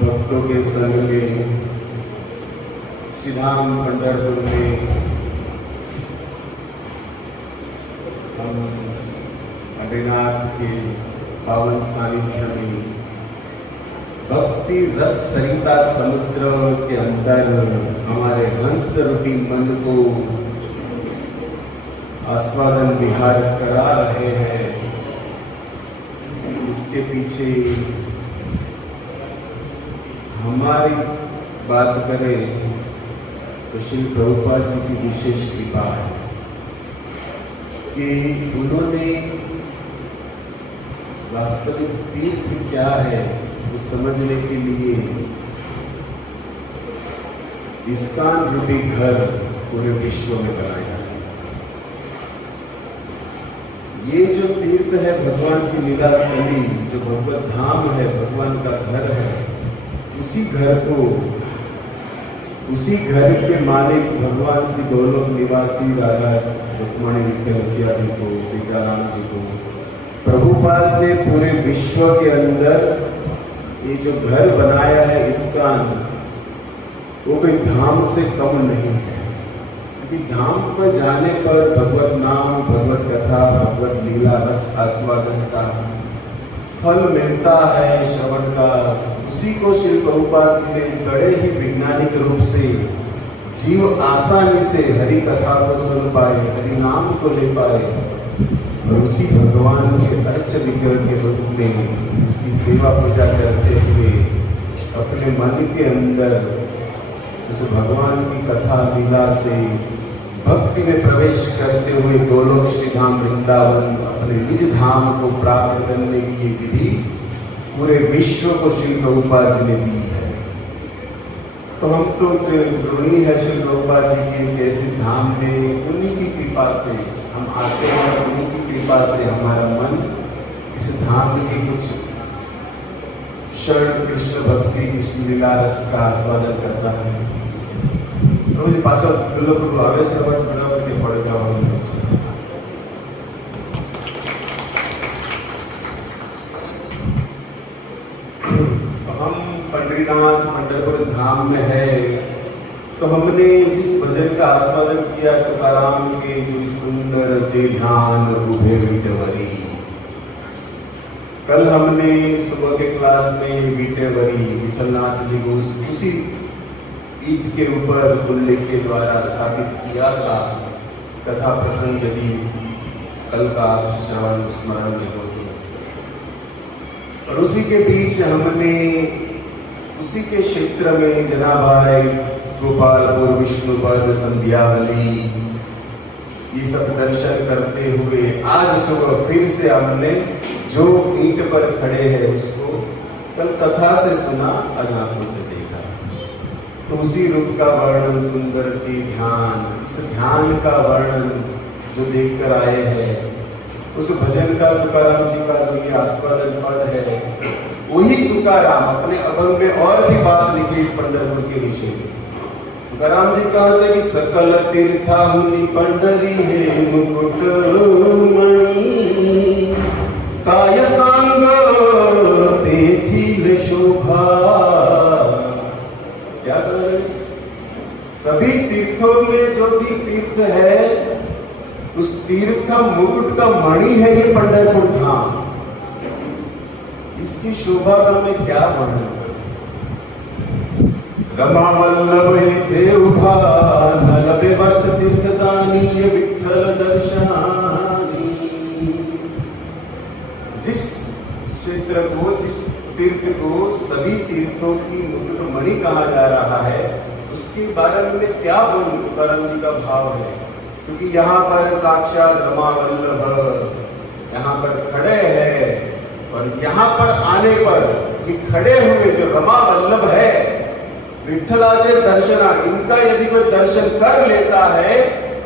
भक्तों के संग में श्री धाम पंढरपुर में हम हरिनाथ के पावन सानिध्य में भक्ति रस सरिता समुद्र के अंदर हमारे हंस रूपी मन को आस्वादन विहार करा रहे हैं। इसके पीछे हमारी बात करें तो श्री प्रभुपाद जी की विशेष कृपा है कि उन्होंने वास्तविक तीर्थ क्या है वो समझने के लिए इस्कान रूपी घर पूरे विश्व में बनाया। ये जो तीर्थ है भगवान की लीला स्थली, जो भगवत धाम है, भगवान का घर है, उसी घर के मालिक भगवान श्री गोलोक निवासी राधा रुक्मणी विठल को, सीताराम जी को प्रभुपाद ने पूरे विश्व के अंदर ये जो घर बनाया है इस्कान, वो कोई धाम से कम नहीं है। क्योंकि धाम पर जाने पर भगवत नाम, भगवत कथा, भगवत लीला रस आस्वादन का फल मिलता है, श्रवण का। उसी को श्री प्रभुपाद जी ने बड़े ही वैज्ञानिक रूप से जीव आसानी से हरि कथा को सुन पाए, हरि नाम को ले पाए और उसी भगवान के अर्च विग्रह के रूप में उसकी सेवा पूजा करते हुए अपने मन के अंदर उस भगवान की कथा लीला से भक्ति में प्रवेश करते हुए गोलोक श्री धाम वृंदावन अपने निज धाम को प्राप्त करने की ये विधि पूरे विश्व को श्री प्रभुपाद जी ने दी है। तो हम तो ऋणी है श्री प्रभुपाद जी के ऐसे धाम में, उन्हीं की कृपा से हम आते हैं, उन्हीं की कृपा से हमारा मन इस धाम के कुछ क्षण कृष्ण भक्ति, कृष्ण लीला रस का आस्वादन करता है। रोज पासा लोग आवेश आवाज बना करके पड़ जाओ। हम पंडरीनाथ पंढरपुर धाम में है, तो हमने जिस भजन का आस्वादन किया तुकाराम के जो सुंदर ते ध्यान उभे विटेवरी, कल हमने सुबह के क्लास में विटेवरी विठलनाथ जी को उसी पीठ के ऊपर उल्लेख के द्वारा स्थापित किया था। कथा प्रसंग यदि कल का श्रवण स्मरण में हो और उसी के बीच हमने उसी के क्षेत्र में जनाभाई गोपालपुर, विष्णुपद, संध्यावली ये सब दर्शन करते हुए आज सुबह फिर से हमने जो ईंट पर खड़े हैं उसको कल कथा से सुना, आज आंखों से देखा। तो उसी रूप का वर्णन सुंदर की ध्यान, इस ध्यान का वर्णन जो देखकर आए हैं, उस भजन का तुकाराम जी का जो ये आस्वादन पद है, वही तुकाराम अपने अभंग में और भी बात लिखी इस पंढरपुर के विषय में। तुकाराम जी कहते कि सकल तीर्था मुनि पंडरी है मुकुट मणि, काय सांग तेथी शोभा। क्या कह रहे? सभी तीर्थों में जो भी तीर्थ है उस तीर्थ का मुकुट का मणि है ये पंढरपुर धाम। इसकी शोभा का मैं क्या वर्णन करूं। रमा वल्लभ थे उभा न लबे वर्त तीर्थदानी ये विठ्ठल दर्शनानी। जिस क्षेत्र को, जिस तीर्थ को सभी तीर्थों की मुकुट मणि कहा जा रहा है, उसके बारे में क्या बोलूं। तुकाराम जी का भाव है क्योंकि यहाँ पर साक्षात रमा वल्लभ यहाँ पर खड़े हैं और यहाँ पर आने पर ये खड़े हुए जो रमा वल्लभ है विठ्ठलाचे दर्शना, इनका यदि कोई दर्शन कर लेता है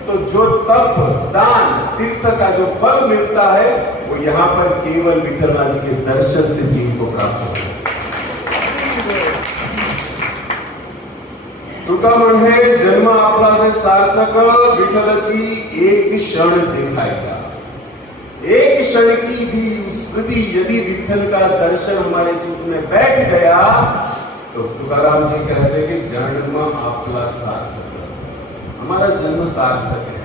तो जो तप दान तीर्थ का जो फल मिलता है वो यहाँ पर केवल विठ्ठल जी के दर्शन से जीव को प्राप्त होता है। तुका म्हणे जन्म आपला से सार्थक विठ्ठलची एक क्षण दिखाएगा। एक क्षण की भी स्मृति यदि विठ्ठल का दर्शन हमारे चित्त में बैठ गया तो तुकाराम जी कहते कि जन्म आपला सार्थक, हमारा जन्म सार्थक है.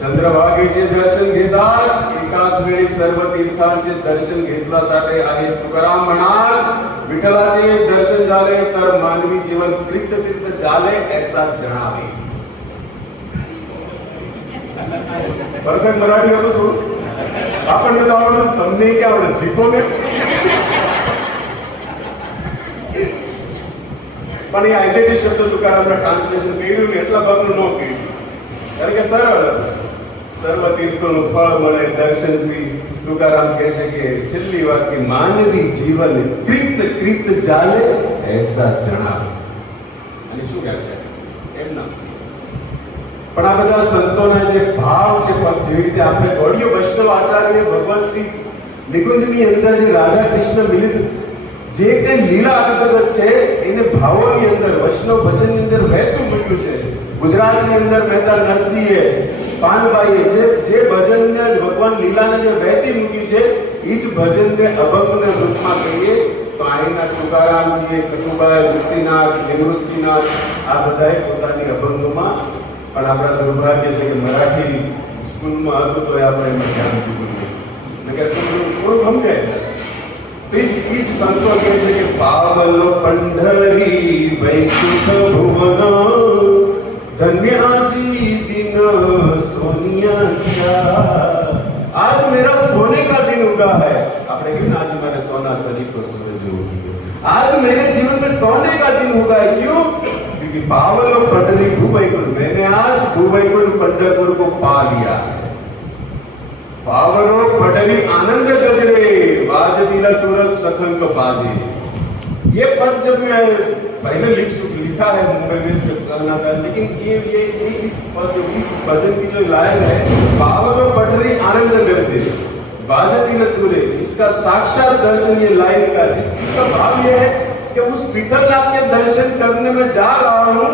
चंद्रभागेचे दर्शन घेताच एकाच वेळी सर्व तीर्थांचे दर्शन घेतल्यासाठी आहे. तुकाराम म्हणाल विठ्ठलाचे दर्शन झाले तर मानवी जीवन कृत तीर्थ झाले ऐसा जणावे. परफेक्ट मराठी होतो थोडं આપણને તો આવડતું, તમને કે આવડે જીકો ને. પણ એ આઈઝેટી શબ્દ તુકારામના ટ્રાન્સલેશન કર્યું ને એટલા ભાગનું ન કર્યું, કારણ કે સરળ સર્વ તીર્થોનું ફળ મળે દર્શનથી. તુકારામ કહે છે કે છેલ્લી વાત કે માનવી જીવન કૃત કૃત ચાલે એસા જણાવે. અને શું કહેવાય એમના પણ આ બધા સંતોના જે ભાવ છે, પણ જેવી રીતે આપણે ગૌડીય વૈષ્ણવ આચાર્ય ભગવાન શ્રી નિકુંજની અંદર જે રાધા કૃષ્ણ મિલિત જે કઈ લીલા અંતર્ગત છે એને ભાવોની અંદર વૈષ્ણવ ભજનની અંદર વહેતું મૂક્યું છે. ગુજરાતની અંદર મહેતા નરસિંહે પાનભાઈએ જે ભજનને ભગવાન લીલાને જે વહેતી મૂકી છે એ જ ભજનને અભંગના રૂપમાં કહીએ તો અહીંના તુકારામજીએ, સખુભાઈ, મુક્તિનાથ, નિવૃત્તિનાથ આ બધાએ પોતાની અભંગમાં. પણ આપણા દુર્ભાગ્ય છે કે મરાઠી સ્કૂલમાં હતું તો આપણે એમાં ધ્યાન દીધું નકર થોડું સમજાય. તે જ સંતો કહે છે કે પાવલો પંઢરી વૈકુંઠ ભુવન धन्याजी दिन सोनिया क्या. आज मेरा सोने का दिन उगा है. आपने क्यों आज मैंने सोना शरीर को सूरज उगी. आज मेरे जीवन में सोने का दिन उगा है. क्यों? क्योंकि पावलो पंढरी भूवैकुंठ, मैंने आज भूवैकुंठ पंढरपुर को पा लिया है. पावलो पंढरी आनंद गजरे बाजदीला तुरस सखंक बाजे. ये पद जब मैं पहले लिखा है मुंबई में करना था, लेकिन ये इस भजन की जो लाइन है पावलो पंढरी आनंद गजरे बाजदीला तुरे, इसका साक्षात दर्शन ये लाइन का, जिसका भाव ये है कि उस विठ्ठलनाथ के दर्शन करने में जा रहा हूं.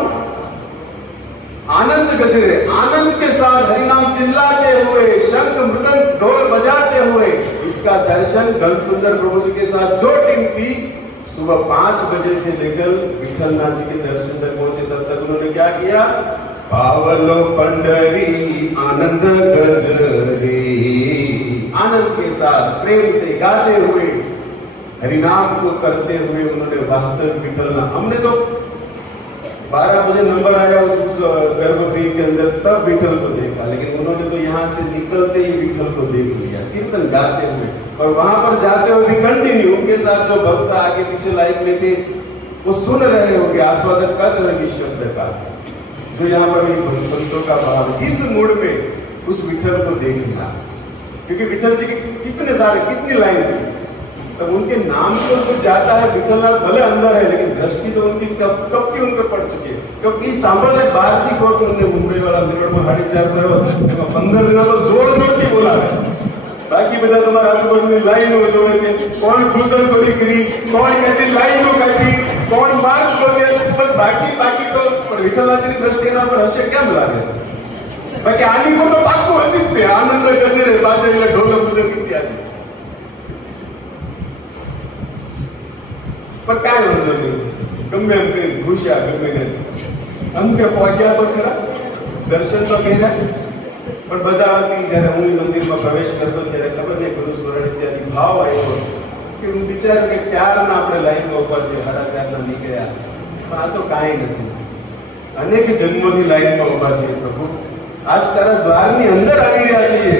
आनंद गजरे, आनंद के साथ हरिनाम चिल्लाते हुए, शंख मृदंग ढोल बजाते हुए इसका दर्शन घन सुंदर प्रभु जी के साथ जो टीम थी सुबह 5 बजे से लेकर विठ्ठलनाथ जी के दर्शन तक पहुंचे, तब तक उन्होंने क्या किया? पावलो पंढरी आनंद गजरे, आनंद के साथ प्रेम से गाते हुए हरिनाम को करते हुए उन्होंने वास्तविक विठ्ठलनाथ. हमने तो 12 बजे नंबर आया उस गर्भगृह के अंदर तब विठ्ठल को देखा, लेकिन उन्होंने तो यहाँ से निकलते ही विठ्ठल को देख लिया कीर्तन गाते हुए. और वहां पर जाते हुए भी कंटिन्यू उनके साथ जो भक्त आगे पीछे लाइन में थे वो सुन रहे होंगे, आस्वादन कर रहे होंगे शब्द का, जो यहाँ पर संतों का भाव. इस मूड में उस विठ्ठल को देखना, क्योंकि विठ्ठल जी के कितने सारे कितनी लाइन थी, तब उनके नाम को तो जाता है विठ्ठलनाथ भले अंदर है, लेकिन दृष्टि तो उनकी कब की उन पर पड़ चुकी है. क्योंकि सांभळले भारती कोर्ट उन्होंने मुंबई वाला मिरर में 450 15 जना तो जोर जोरથી બોલાવે. બાકી બધા તમારા આજુબાજુની લાઈનો જોવે છે, કોણ ઘૂસણખોરી કરી, કોણ કેટલી લાઈનો કાઢી, કોણ માર્ચ કરે, બસ બાકી તો વિઠ્ઠલનાથની દ્રષ્ટિ એના પર હશે કેમ લાગે છે. બાકી આની પર તો પાક્કું હતી જ તે આનંદ ગજરે બાજરીના ઢોલ મુદક ઇત્યાદિ. પણ કાંઈ વાંધો નહીં, ગમે એમ કરી ઘૂસ્યા, ગમે ને અંતે પહોંચ્યા તો ખરા, દર્શન તો કર્યા. પણ બધા વતી જયારે હું મંદિરમાં પ્રવેશ કરતો ત્યારે ખબર નહીં ગુરુ સ્મરણ ઇત્યાદિ ભાવ આવ્યો કે હું વિચાર્યું કે ક્યારના આપણે લાઈનમાં ઉભા છે, 4:30 નીકળ્યા, પણ આ તો કાંઈ નથી. અનેક જન્મોથી લાઈનમાં ઉભા છીએ પ્રભુ, આજ તારા દ્વારની અંદર આવી રહ્યા છીએ.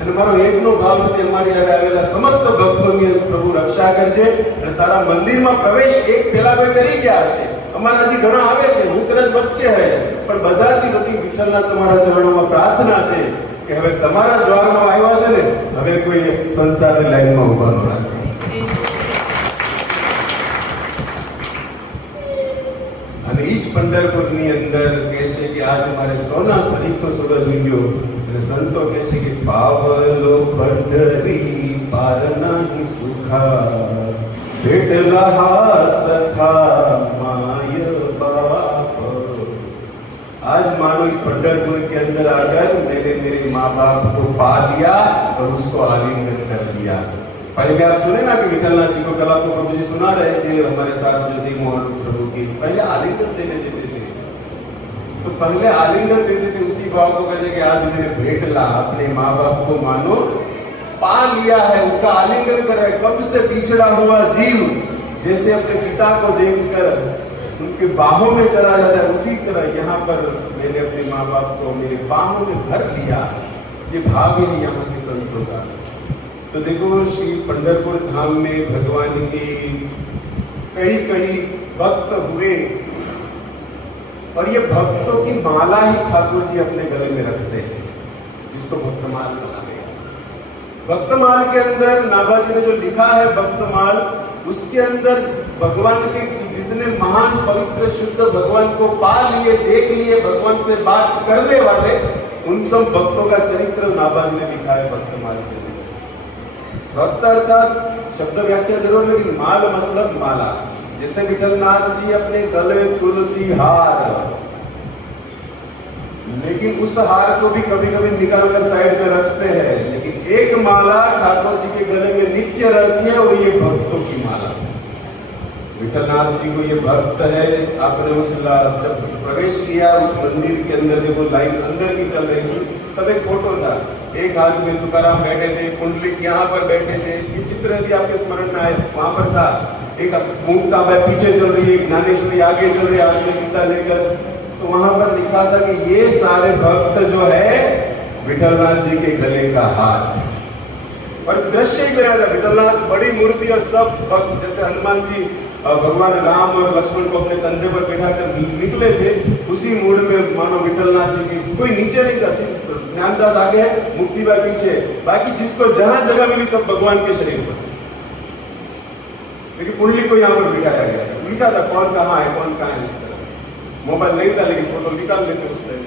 અને મારો એકનો ભાવ નથી, અમારી આગળ આવેલા સમસ્ત ભક્તોની પ્રભુ રક્ષા કરજે. અને તારા મંદિરમાં પ્રવેશ એક પેલા બે કરી ગયા હશે, અમારા હજી ઘણા આવે છે, હું કદાચ વચ્ચે આવે છે, પણ બધાથી બધી વિઠ્ઠલના તમારા ચરણોમાં પ્રાર્થના છે કે હવે તમારા દ્વારમાં આવ્યા છે ને, હવે કોઈ સંસારની લાઈનમાં ઉભા ન રાખે. અને ઈ જ પંઢરપુરની અંદર કહે છે કે આજ મારે સોના શરીફનો સૂરજ ઉગ્યો. અને સંતો કહે છે કે પાવલો પંઢરી પાર નહીં સુખા भेटला सखा माय बाप. आज मानो इस पंढरपुर के अंदर आकर मैंने मेरे माँ बाप को पा लिया और उसको आलिंगन कर लिया. पहले आप सुने ना कि विठलनाथ जी को कल आपको प्रभु जी सुना रहे थे हमारे साथ जो सी मोहन प्रभु की पहले आलिंगन देने देते थे। तो पहले आलिंगन देते थे उसी भाव को कहते कि आज मैंने भेंट ला, अपने माँ बाप को मानो पा लिया है, उसका आलिंगन कर रहा है। कब से बिछड़ा हुआ जीव जैसे अपने पिता को देखकर उनके बाहों में चला जाता है, उसी तरह यहाँ पर मैंने अपने माँ बाप को मेरे बाहों में भर लिया। ये भाव ही यहाँ के संतों का। तो देखो श्री पंढरपुर धाम में भगवान के कई भक्त हुए और ये भक्तों की माला ही ठाकुर जी अपने गले में रखते हैं, जिसको भक्तमाल कहा गया। भक्तमाल के अंदर नाभा जी ने जो लिखा है भक्तमाल, उसके अंदर भगवान के जितने महान पवित्र शुद्ध भगवान को पा लिए, देख लिए, भगवान से बात करने वाले उन सब भक्तों का चरित्र नाभा जी ने लिखा है भक्तमाल के अंदर। भक्त अर्थात शब्द व्याख्या जरूर, लेकिन माल मतलब माला। जैसे विठलनाथ जी अपने गले तुलसी हार, लेकिन उस हार को भी कभी कभी निकाल कर साइड में रखते हैं, लेकिन एक माला ठाकुर जी के गले में नित्य रहती है, वो ये भक्तों की माला। विठलनाथ जी को ये भक्त है। आपने उस जब प्रवेश किया उस मंदिर के अंदर, जब वो लाइन अंदर की चल रही थी, तब एक फोटो था, एक हाथ में तुकाराम बैठे थे, कुंडलिक यहाँ पर बैठे थे। ये चित्र यदि आपके स्मरण में आए, वहां पर था एक मूर्ताबाई पीछे चल रही है, ज्ञानेश्वरी आगे चल रही है हाथ में गीता लेकर। तो वहां पर लिखा था कि ये सारे भक्त जो है विठलनाथ जी के गले का हाथ। और दृश्य ही बना था, विठलनाथ बड़ी मूर्ति और सब भक्त, जैसे हनुमान जी भगवान राम और लक्ष्मण को अपने कंधे पर बैठा कर निकले थे, उसी मूड में मानो विठलनाथ जी की कोई नीचे नहीं था, सिर्फ ज्ञानदास आगे है, मुक्तिबाई पीछे, बाकी जिसको जहां जगह मिली सब भगवान के शरीर पर। लेकिन पुंडलिक को यहाँ पर बिठाया गया, लिखा था कौन कहाँ है कौन कहाँ है। इस तरह मोबाइल नहीं था, लेकिन फोटो निकाल लेते उस तरह।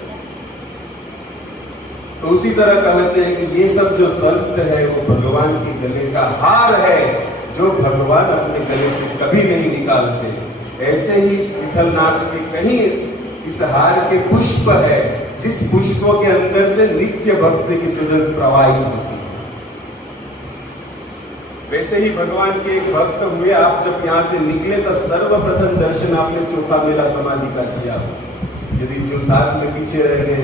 तो उसी तरह कहते हैं कि ये सब जो संत है वो भगवान के गले का हार है, जो भगवान अपने गले से कभी नहीं निकालते। ऐसे ही इस विठलनाथ के कहीं इस हार के पुष्प है, जिस पुष्पों के अंदर से नित्य भक्ति की सुगंध प्रवाहित होती है। वैसे ही भगवान के एक भक्त हुए, आप जब यहाँ से निकले तब सर्वप्रथम दर्शन आपने चोखा मेला समाधि का किया। यदि जो साथ में पीछे रह गए,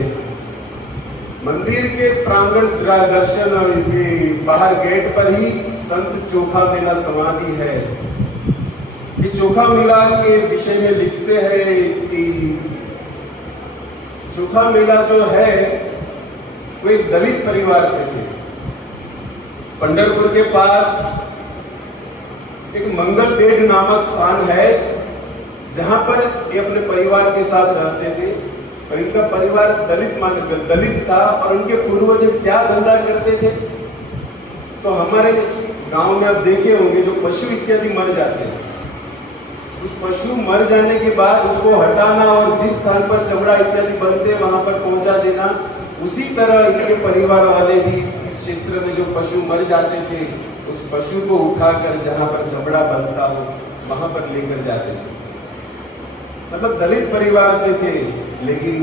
मंदिर के प्रांगण दर्शन और ये बाहर गेट पर ही संत चोखा मेला समाधि है। ये चोखा मेला के विषय में लिखते हैं कि चोखा मेला जो है वो एक दलित परिवार से थे। पंढरपुर के पास एक मंगलपेट नामक स्थान है, जहां पर ये अपने परिवार के साथ रहते थे। और इनका परिवार दलित था, और उनके पूर्वज क्या धंधा करते थे। तो हमारे गांव में आप देखे होंगे जो पशु इत्यादि मर जाते हैं, उस पशु मर जाने के बाद उसको हटाना और जिस स्थान पर चमड़ा इत्यादि बनते वहां पर पहुंचा देना। उसी तरह इनके परिवार वाले भी इस क्षेत्र में जो पशु मर जाते थे, उस पशु को उठाकर जहां पर चमड़ा बनता हो वहां पर लेकर जाते थे। मतलब दलित परिवार से थे, लेकिन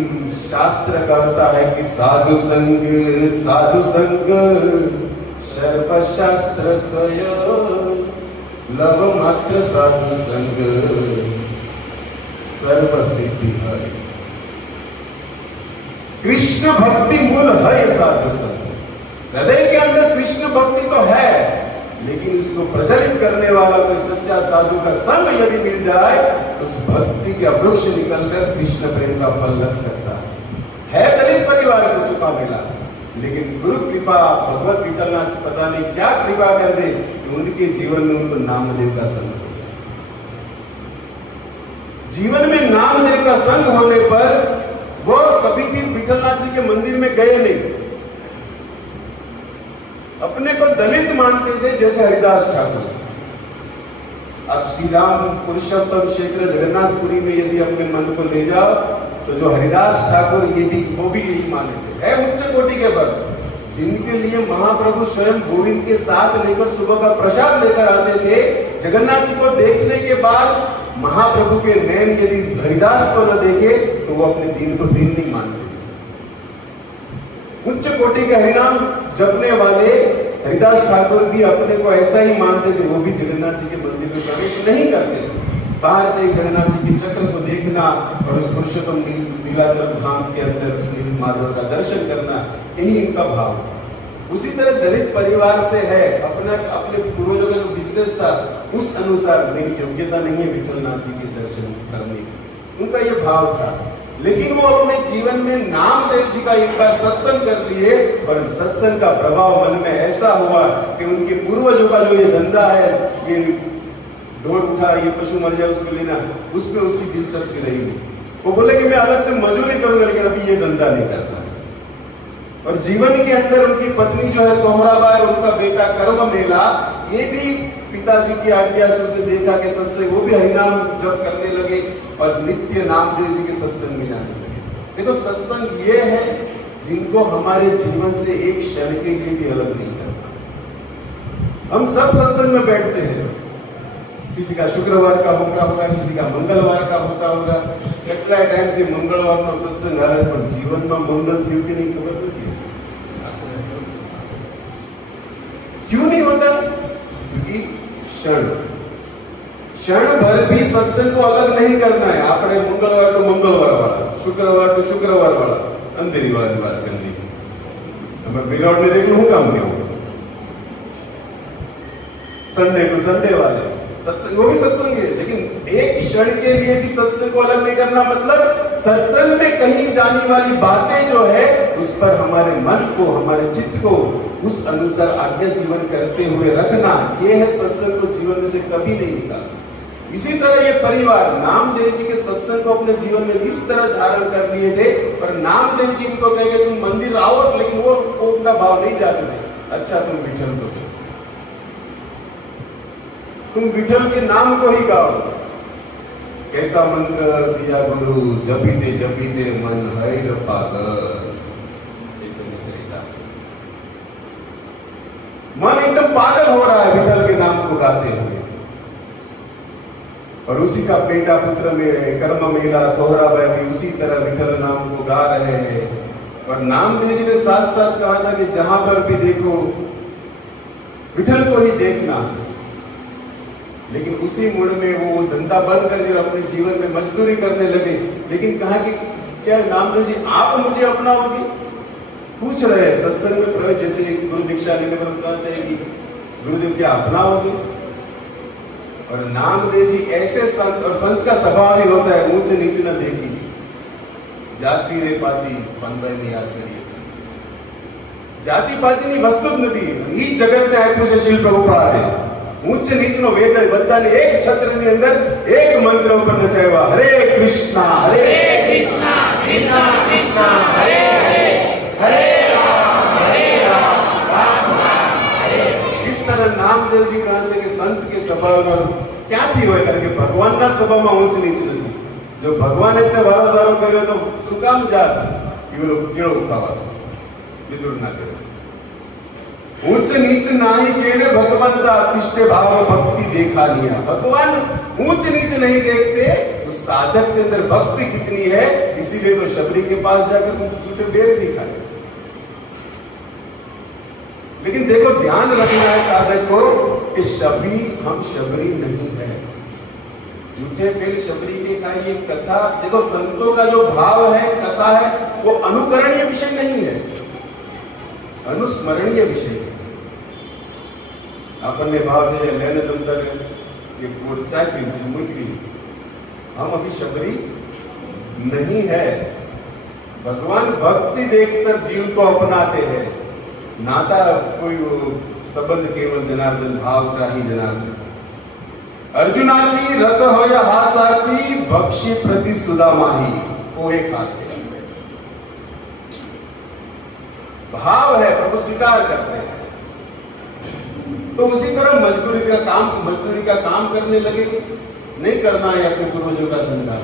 शास्त्र कहता है कि साधु संग सर्वशास्त्र लव मात्र साधु संग सर्व सिद्धि है। कृष्ण भक्ति मूल है साधु संग। हृदय के अंदर कृष्ण भक्ति तो है, लेकिन उसको प्रज्वलित करने वाला कोई सच्चा साधु का संग यदि मिल जाए तो उस भक्ति का वृक्ष निकलकर कृष्ण प्रेम का फल लग सकता है। दलित परिवार से सुखा मिला, लेकिन गुरु कृपा भगवत विठलनाथ पता नहीं क्या कृपा कर दे कि उनके जीवन में उनको नामदेव का संग हो। जीवन में नामदेव का संग होने पर वो कभी भी विठलनाथ जी के मंदिर में गए नहीं। अपने को दलित मानते थे, जैसे हरिदास ठाकुर। अब श्री राम पुरुषोत्तम क्षेत्र जगन्नाथपुरी में यदि अपने मन को ले जाओ तो जो हरिदास ठाकुर ये भी वो भी यही माने थे। है उच्च कोटि के भक्त, जिनके लिए महाप्रभु स्वयं गोविंद के साथ लेकर सुबह का प्रसाद लेकर आते थे। जगन्नाथ जी को देखने के बाद महाप्रभु के नैन यदि हरिदास को न देखे तो वो अपने दिन को दिन नहीं मानते। उच्च कोटि के हरिनाम जपने वाले हरिदास ठाकुर भी अपने को ऐसा ही मानते थे, वो भी जगन्नाथ जी के मंदिर में प्रवेश नहीं करते। बाहर से जगन्नाथ जी के चक्र को देखना और उस पुरुषोत्तम नीलाचल धाम के अंदर उस नील माधव का दर्शन करना, यही इनका भाव। उसी तरह दलित परिवार से है, अपने पूर्वजों का जो बिजनेस था उस अनुसार मेरी योग्यता नहीं है विठलनाथ जी के दर्शन करने की, उनका ये भाव था। लेकिन वो अपने जीवन में नामदेव जी का एक बार सत्संग कर लिए और सत्संग का प्रभाव मन में ऐसा हुआ कि उनके पूर्वजों का जो ये धंधा है, ये ढोल उठा, ये पशु मर जाए उसको लेना, उसमें उसकी दिलचस्पी रही नहीं। वो बोले कि मैं अलग से मजदूरी करूंगा, लेकिन अभी ये धंधा नहीं करना। और जीवन के अंदर उनकी पत्नी जो है सोहराबाई, उनका बेटा कर्म मेला, ये भी पिताजी की आज्ञा से उसने देखा कि सत्संग, वो भी हरिनाम जप करने लगे और नित्य नामदेव जी के सत्संग में जाने लगे। देखो सत्संग ये है जिनको हमारे जीवन से एक क्षण के लिए भी अलग नहीं करना। हम सब सत्संग में बैठते हैं, किसी का शुक्रवार का होगा, किसी का मंगलवार का होगा। કેટલા ટાઈમથી મંગળવારનો સત્સંગ આવે છે, પણ જીવનમાં મંગલ થયું કે નહીં ખબર નથી। क्यों नहीं होता? क्योंकि क्षण भर भी सत्संग को अलग नहीं करना है। आपने मंगलवार तो मंगलवार वाला, शुक्रवार तो शुक्रवार वाला, अंधेरी वाली बात करनी है। हमें बिगड़ में देखना हूं काम क्यों, संडे को संडे वाले सत्संग, वो भी सत्संग है, लेकिन एक क्षण के लिए भी सत्संग को अलग नहीं करना। मतलब सत्संग में कहीं जाने वाली बातें जो है उस पर हमारे मन को, हमारे चित्त को उस अनुसार आज्ञा जीवन करते हुए रखना, ये है सत्संग को जीवन में से कभी नहीं निकालना। इसी तरह ये परिवार नामदेव जी के सत्संग को अपने जीवन में इस तरह धारण कर लिए थे, और नामदेव जी इनको कहेंगे तुम मंदिर आओ, लेकिन वो उनका भाव नहीं जाते थे। अच्छा तुम विठल को, तुम विठल के नाम को ही गाओ। कैसा मंत्र दिया गुरु, जपीते मन है पागल। मन एकदम पागल हो रहा है विठल के नाम को गाते हुए। और उसी का बेटा पुत्र में कर्म मेला सोहराबाई भी उसी तरह विठल नाम को गा रहे हैं। और नामदेव जी ने साथ साथ कहा था कि जहां पर भी देखो विठल को ही देखना। लेकिन उसी मूड में वो धंधा बंद कर दिया, अपने जीवन में मजदूरी करने लगे। लेकिन कहा कि क्या नामदेव जी आप मुझे अपनाओगे? पूछ रहे हैं सत्संग में प्रवेश, जैसे गुरु दीक्षा लेने पर कहते हैं कि गुरुदेव क्या अपनाओगे? और नामदेव जी ऐसे संत, और संत का स्वभाव ही होता है ऊंच नीच न देखी, जाति रे पाती पंद्रह में याद करिए, जाति पाती ની વસ્તુ જ નથી। ઈ જગતને આપ્યું છે શીલ પ્રભુપાદ है। ऊंच नीच नो वेद बधाने एक छत्र ની અંદર એક મંત્ર ઉપર નચાવ્યા, હરે કૃષ્ણ કૃષ્ણ કૃષ્ણ હરે હરે हरे राम राम राम हरे। इस तरह नामदेव जी कहते कि संत के स्वभाव में क्या थी હોય કારણ કે ભગવાનના સ્વભાવમાં ઊંચ નીચ નથી। જો ભગવાને તે વારો કર્યો તો શું કામ જાત એ લોકો કેળો ઉઠાવા વિદુર ના કરે। ऊंच नीच नाही केने भगवंता तिष्ठे भाव भक्ति देखा लिया। भगवान ऊंच नीच नहीं देखते, उस साधक के अंदर भक्ति कितनी है, इसीलिए तो शबरी के पास जाकर तुझे बेर दिखा। लेकिन देखो ध्यान रखना है साधक को कि हम शबरी नहीं है। झूठे फेल शबरी के का ये कथा, देखो संतों का जो भाव है, कथा है, वो अनुकरणीय विषय नहीं है, अनुस्मरणीय विषय है। આપણને ભાવ છે લેને તમતર ये कोट चाय मुकरी, हम अभी शबरी नहीं है। भगवान भक्ति देखकर जीव को अपनाते हैं, नाता कोई संबंध केवल जनार्दन भाव का ही जनार्दन। अर्जुनाची रत हो या हासार्थी भक्षी प्रति सुदामाही कोहे खाते। भाव है, प्रभु स्वीकार करते हैं। तो उसी तरह मजदूरी का काम करने लगे। नहीं करना है अपने पूर्वजों का धंधा।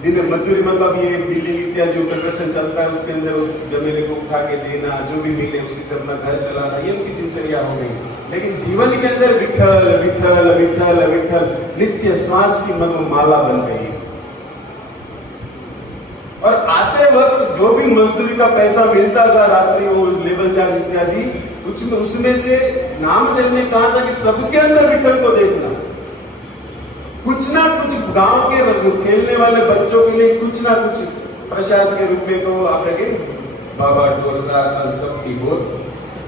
दिन में मजदूरी मतलब ये बिल्डिंग इत्यादि जो कंस्ट्रक्शन चलता है उसके अंदर उस जमीन को उठा के देना, जो भी मिले उसी से अपना घर चलाना, ये उनकी दिनचर्या हो गई। लेकिन जीवन के अंदर विठल विठल विठल विठल नित्य श्वास की माला बन गई। और आते वक्त जो भी मजदूरी का पैसा मिलता था, रात्रि वो लेबर चार्ज इत्यादि, उसमें से नामदेव ने कहा था कि सबके अंदर विठल को देखना। कुछ ना कुछ गांव के खेलने वाले बच्चों के लिए कुछ ना कुछ प्रसाद के रूप में तो आप लगे बाबा डोरसा सब की बोल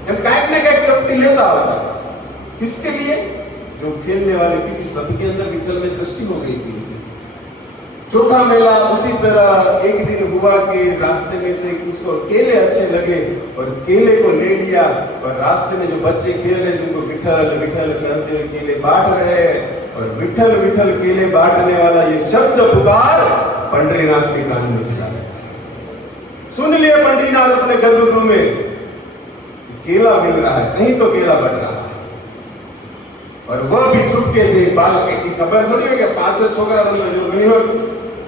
हम काट ने का एक चपटी लेता होता। किसके लिए? जो खेलने वाले, क्योंकि सबके अंदर विठल में दृष्टि हो गई थी। चौथा मेला उसी तरह एक दिन हुआ कि रास्ते में से उसको केले अच्छे लगे और केले को ले लिया और रास्ते में जो बच्चे खेल रहे थे उनको विठल विठल कहते हुए केले बांट रहे हैं और विठल विठल केले बांटने वाला ये शब्द पुकार पंडरीनाथ के कान में चढ़ा है। सुन लिया पंडरीनाथ अपने गर्भगृह में केला मिल रहा है, कहीं तो केला बट रहा है और वह भी चुपके से बाल की खबर थोड़ी है कि 5 छोकरा रमता जो गणी हो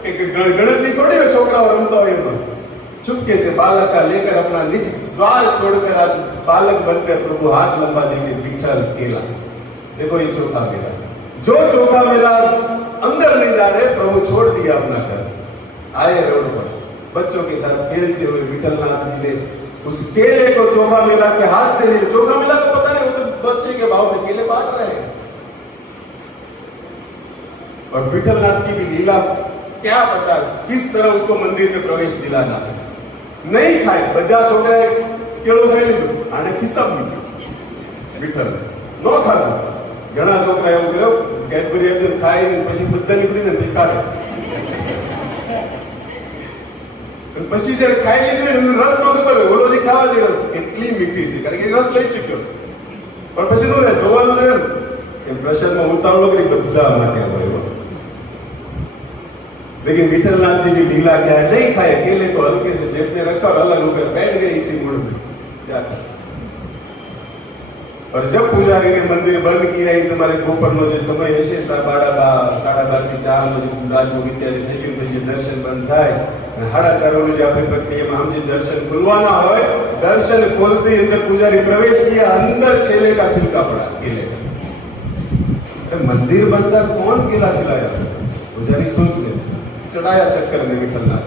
एक गणित नहीं थोड़ी है छोकरा और रमता हो। चुपके से बालक का लेकर अपना निज द्वार छोड़कर आज बालक बनकर प्रभु हाथ लंबा देके विठल केला। देखो ये चौथा मेला, जो चौथा मेला अंदर नहीं जा रहे प्रभु छोड़ दिया अपना घर, आए रोड पर बच्चों के साथ खेलते हुए विठलनाथ जी ने उस केले को चौथा मेला के हाथ से ले। चौथा मेला तो पता नहीं, वो तो बच्चे के भाव में केले बांट रहे हैं और विठलनाथ की भी लीला क्या पता किस तरह उसको मंदिर में प्रवेश दिलाना है। नहीं खाए बजा छोकरा केळो खाई लीधું આને ખિસ્સામાં મૂક્યું વિઠ્ઠલ નો ખાધું। ઘણા છોકરા એવું કર્યો કેડબરી એકદમ ખાઈ ને પછી બધા નીકળી ને કાઢે પછી જે ખાઈ લીધું ને એમને રસ નો ખબર હોય ઓલો જે ખાવા જેવો કેટલી મીઠી છે કારણ કે રસ લઈ ચૂક્યો છે પણ પછી નું રહે જોવાનું રહે કે પ્રસાદમાં ઉતાવળો કરી બધા માટે હોય। लेकिन विठलनाथ जी की लीला क्या है, नहीं खाए केले को हल्के से जेब में रखा और अलग होकर बैठ गए इसी मूड में जाकर। और जब पुजारी ने मंदिर बंद किया तुम्हारे गोपर नो समय हशे 12:30 થી 4 રાજભોગ इत्यादि થઈ ગયું પછી દર્શન બંધ થાય અને 4:30 વાગે આપણે પ્રક્રિયામાં हम જે दर्शन खुलवाना હોય दर्शन खोलते अंदर पुजारी प्रवेश किया, अंदर छेले का छिलका पड़ा केले का। मंदिर बंद था, कौन केला खिलाया? पुजारी सोच ले चढ़ाया चक्कर में विठलनाथ।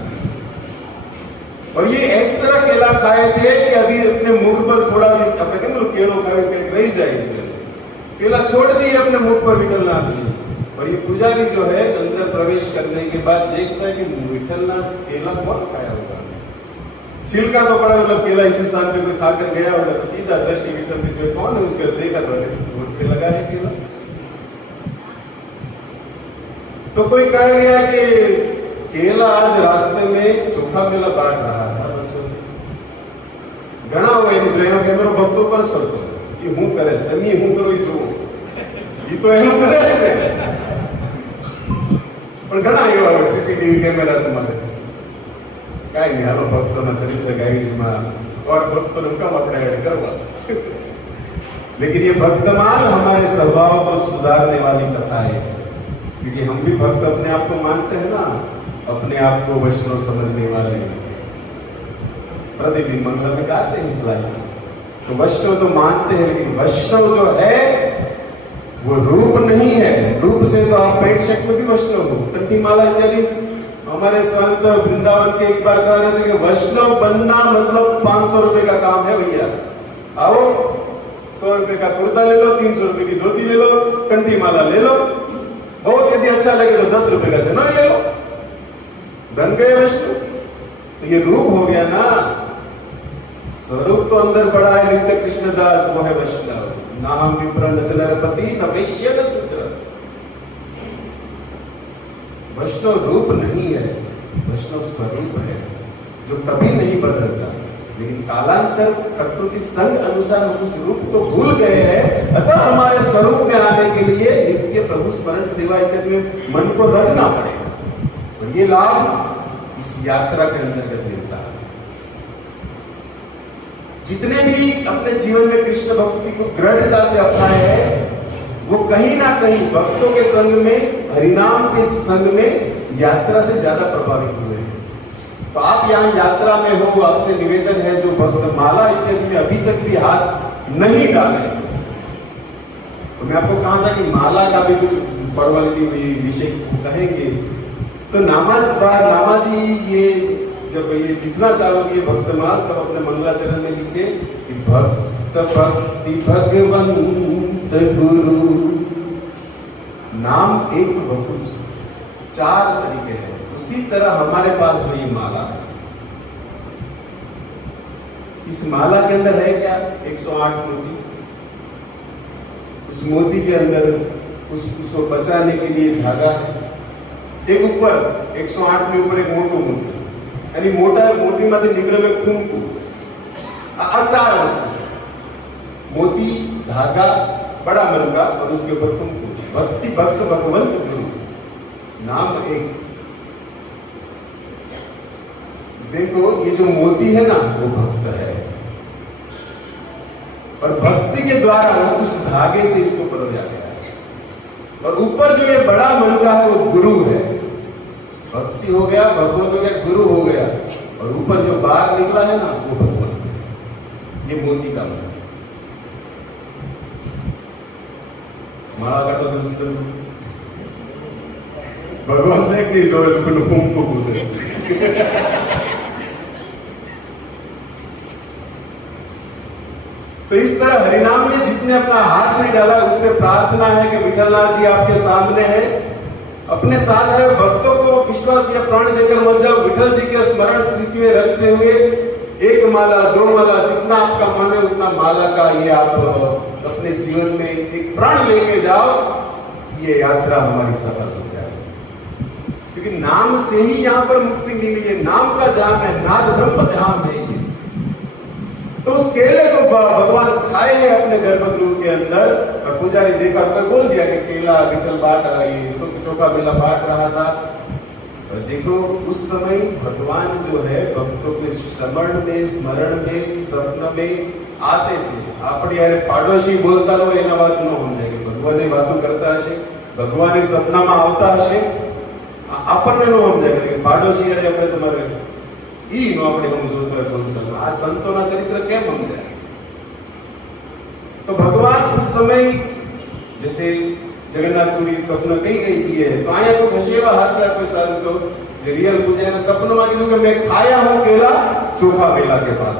और ये इस तरह केला खाए थे कि अभी अपने मुख पर थोड़ा सा अपने केलो खाए रह जाएंगे, केला छोड़ दिए अपने मुख पर विठलनाथ जी। और ये पुजारी जो है अंदर प्रवेश करने के बाद देखता है कि विठलनाथ केला कौन खाया होगा। छिलका तो पड़ा, मतलब केला इसी स्थान पे कोई खाकर गया होगा तो सीधा दृष्टि विठल से कौन है उसका देखा तो लगा है केला। तो कोई कह गया कि केला आज रास्ते में चौथा मेला बांट रहा था बच्चों घना हुआ प्रेरणा कैमरो भक्तों पर चलतो ये हूं करे तमी हूं करो जो ये तो एम करे છે પણ ઘણા એવા સીસીટીવી કેમેરા તમારે કાઈ નહીં હાલો ભક્તોના ચરિત્ર ગાઈડમાં और भक्तों का अपने ऐड करवा। लेकिन ये भक्तमाल हमारे स्वभाव को सुधारने वाली कथा है, क्योंकि हम भी भक्त अपने आप को मानते हैं ना, अपने आप को वैष्णव समझने वाले प्रतिदिन मंगल में गाते हैं इस लाइन। तो वैष्णव तो मानते हैं, लेकिन वैष्णव जो है वो रूप नहीं है। रूप से तो आप पैंट शर्ट में भी वैष्णव हो, कंठी माला इत्यादि। हमारे संत वृंदावन के एक बार कह रहे थे कि वैष्णव बनना मतलब 500 रुपए का काम है भैया। आओ 100 रुपए का कुर्ता ले लो, 300 रुपए की धोती ले लो, कंठी माला ले लो, बहुत यदि अच्छा लगे तो 10 रुपए का जनेऊ ले लो, बन गए वैष्णव। तो ये रूप हो गया ना, स्वरूप तो अंदर पड़ा है। नित्य कृष्णदास वो है वैष्णव। ना हम विप्र न चलरपति न वैश्य न शूद्र। वैष्णव रूप नहीं है, वैष्णव स्वरूप है जो कभी नहीं बदलता। लेकिन कालांतर प्रकृति संग अनुसार हम उस रूप को भूल गए हैं। अतः हमारे स्वरूप में आने के लिए नित्य प्रभु स्मरण सेवा इत्यादि में मन को रखना पड़ेगा। और ये लाभ इस यात्रा के अंतर्गत मिलता है। जितने भी अपने जीवन में कृष्ण भक्ति को दृढ़ता से अपनाए हैं वो कहीं ना कहीं भक्तों के संग में, हरिनाम के संग में यात्रा से ज्यादा प्रभावित हुए हैं। तो आप यहाँ यात्रा में हो, आपसे निवेदन है जो भक्त माला इत्यादि में अभी तक भी हाथ नहीं डाले। तो मैं आपको कहा था कि माला का भी कुछ परवल की विषय कहेंगे। तो नामाजी ये जब ये लिखना चालू किए भक्तमाल, तब अपने मंगलाचरण में लिखे कि भक्त भक्ति भगवंत गुरु, नाम एक बहुत, चार तरीके हैं। उसी तरह हमारे पास जो ये माला है, इस माला के अंदर है क्या? 108 मोती। उस मोती के अंदर उसको बचाने के लिए धागा है। एक ऊपर 108 के ऊपर एक मोटो मोती, यानी मोटा मोती में निकले कुंकु, चार वस्तु, मोती, धागा, बड़ा मन का, और उसके ऊपर कुंकु। भक्ति भक्त भगवंत गुरु, नाम एक। देखो ये जो मोती है ना, वो भक्त है, और भक्ति के द्वारा उस धागे से इसको परोया गया है। और ऊपर जो ये बड़ा मन का है वो गुरु है। भक्ति हो गया, भगवत हो गया, गुरु हो गया, और ऊपर जो बाहर निकला है ना, वो भगवान है। ये मोती का मन। माला का तो भगवान से एक नहीं जो तो इस तरह हरिनाम ने जितने अपना हाथ में डाला, उससे प्रार्थना है कि विठलनाथ जी आपके सामने है, अपने साथ है। भक्तों को विश्वास या प्राण देकर मत जाओ। विठल जी के स्मरण स्थिति में रखते हुए एक माला, दो माला, जितना आपका मन है उतना माला का ये आप अपने जीवन में एक प्राण लेके जाओ, ये यात्रा हमारी सफल हो जाए। क्योंकि नाम से ही यहाँ पर मुक्ति मिली है। नाम का धाम है, नाद ब्रह्म धाम है। तो उस केले को भगवान खाए हैं अपने गर्भगृह के अंदर, और पुजारी देखा तो बोल दिया कि केला विठल बांट रहा है, चोखा मेला बांट रहा था। और देखो उस समय भगवान जो है भक्तों के श्रवण में, स्मरण में, स्वप्न में आते थे। अपने यार पाड़ोशी बोलता रहो एना बात न हो जाए, भगवान बातों करता हशे, भगवान सपना में आवता हशे, આપણને ન સમજાય કે પાડોશી અરે આપણે તમારે ઈ નો આપણે સમજવું તો બોલતા આ સંતોના ચરિત્ર કેમ સમજાય? तो भगवान उस समय जैसे जगन्नाथपुरी स्वप्न कही गई थी है, तो आया तो घसेवा हाथ से कोई सारू तो रियल पूजा ने सपनों में कीधु कि मैं खाया हूं केला चोखा मेला के पास,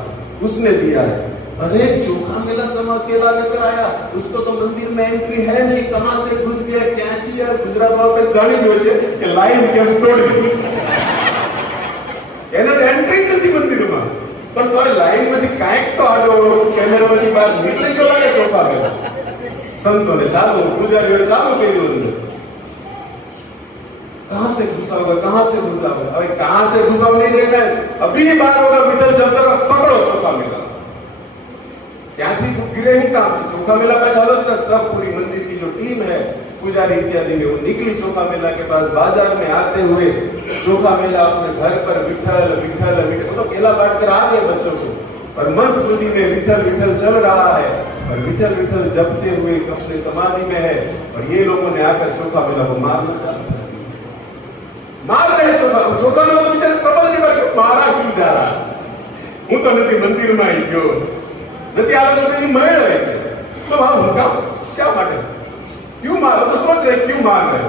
उसने दिया है। अरे चोखा मेला समा केला लेकर आया, उसको तो मंदिर में एंट्री है नहीं, कहां से घुस गया क्या थी यार? गुजरात वालों पे जानी जो है कि लाइन केम तोड़ दी એને તો એન્ટ્રી નથી મંદિરમાં, પણ તો લાઈન માંથી કાંઈક તો આડો કેમેરાની બહાર નીકળી ગયો લાગે ચોખા મેલા। સંતોને ચાલો, પૂજારીઓ ચાલો કર્યું અંદર, कहां से घुसा होगा, कहां से घुसा होगा? अरे कहां से घुसा नहीं देखना है, अभी ही बाहर होगा विठल जब तक पकड़ो चोखा मेला। क्या थी गिरे ही काम से चोखा मेला का झालो था। सब पूरी मंदिर की जो टीम है, पुजारी इत्यादि में, वो निकली चोखा मेला के पास। बाजार में आते हुए चोखा मेला अपने घर पर विठल विठल विठल, वो तो केला बांट कर आ गए बच्चों को, और मन स्मृति में विठल विठल चल रहा है, और विठल विठल जपते हुए अपने समाधि में है। और ये लोगों ने आकर चोखा मेला को मारना चालू कर दिया। मार रहे चोखा मेला तो बेचारे समझ नहीं पड़े मारा क्यों जा रहा। हूं तो नहीं मंदिर में आई गयो નથી, આ લોકો મળ રહે તો હા ઉનકા શા માટે क्यों मारो? तो सोच रहे क्यों मार रहे,